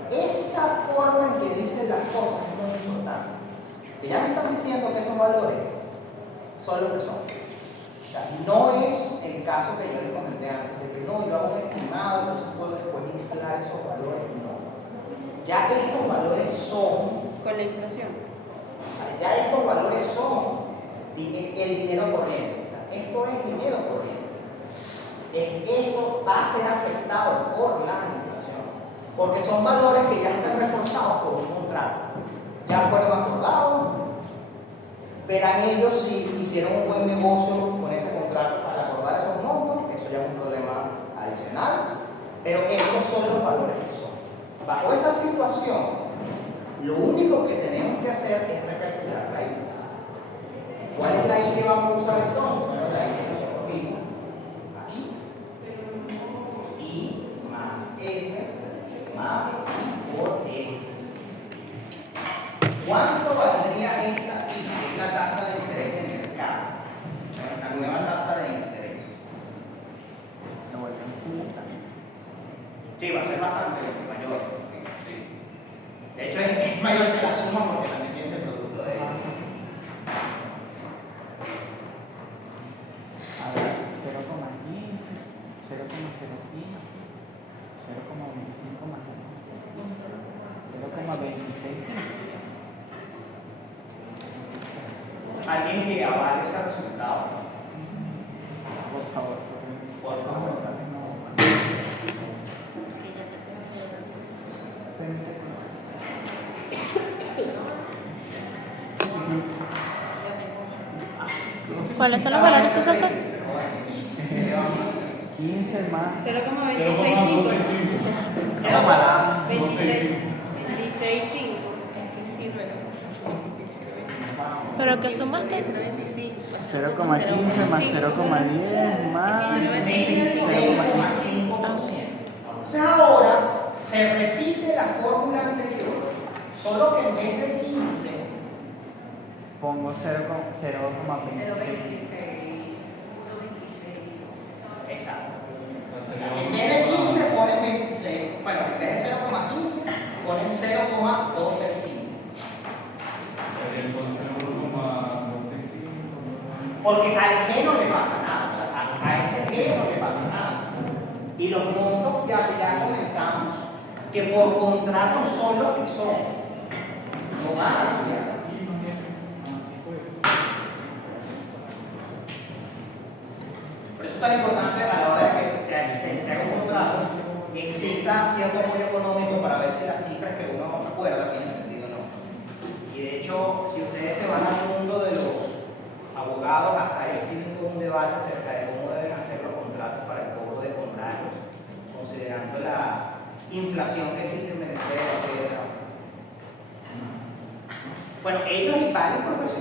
Esta forma en que dicen las cosas es muy importante. Que ya me están diciendo que esos valores son lo que son. O sea, no es el caso que yo les comenté antes, de que no, yo hago un estimado, entonces puedo después inflar esos valores. No. Ya estos valores son. Con la inflación. Ya estos valores son el dinero corriente. O sea, esto es dinero corriente. Esto va a ser afectado por la inflación. Porque son valores que ya están reforzados por un contrato. Ya fueron acordados. Verán ellos si hicieron un buen negocio con ese contrato para acordar esos montos. Eso ya es un problema adicional. Pero estos son los valores que son. Bajo esa situación, lo único que tenemos que hacer es recalcular la I. ¿Cuál es la I que vamos a usar entonces? Bueno, la I que nosotros vimos aquí. I más F más I por F. ¿Cuánto valdría esta I? Que es la tasa de interés de mercado. La nueva tasa de interés. alguien que avale ese resultado? Por favor. Por favor. ¿Cuáles son los valores que usaste? 15 más. 0,265. 26,5. ¿Pero qué sumaste? 0,15 más 0,10 más 0,5. Entonces ahora se repite la fórmula anterior, solo que en vez de 15 Pongo 0,26. exacto. En vez de 15 ponen 26. Bueno, en vez de 0,15 ponen 0,265. Porque al G no le pasa nada. O sea, a este G no le pasa nada. Y los montos ya comentamos que por contrato son los que son. No van a cambiar. Por eso es tan importante a la hora de que se haga un contrato, exista cierto apoyo económico para ver si las cifras que uno acuerda tienen sentido o no. Y de hecho, si ustedes se van al mundo de los abogados, hasta ellos tienen todo un debate acerca de cómo deben hacer los contratos para el cobro de honorarios, considerando la inflación que existe en Venezuela, etc. Bueno, ellos y varios profesionales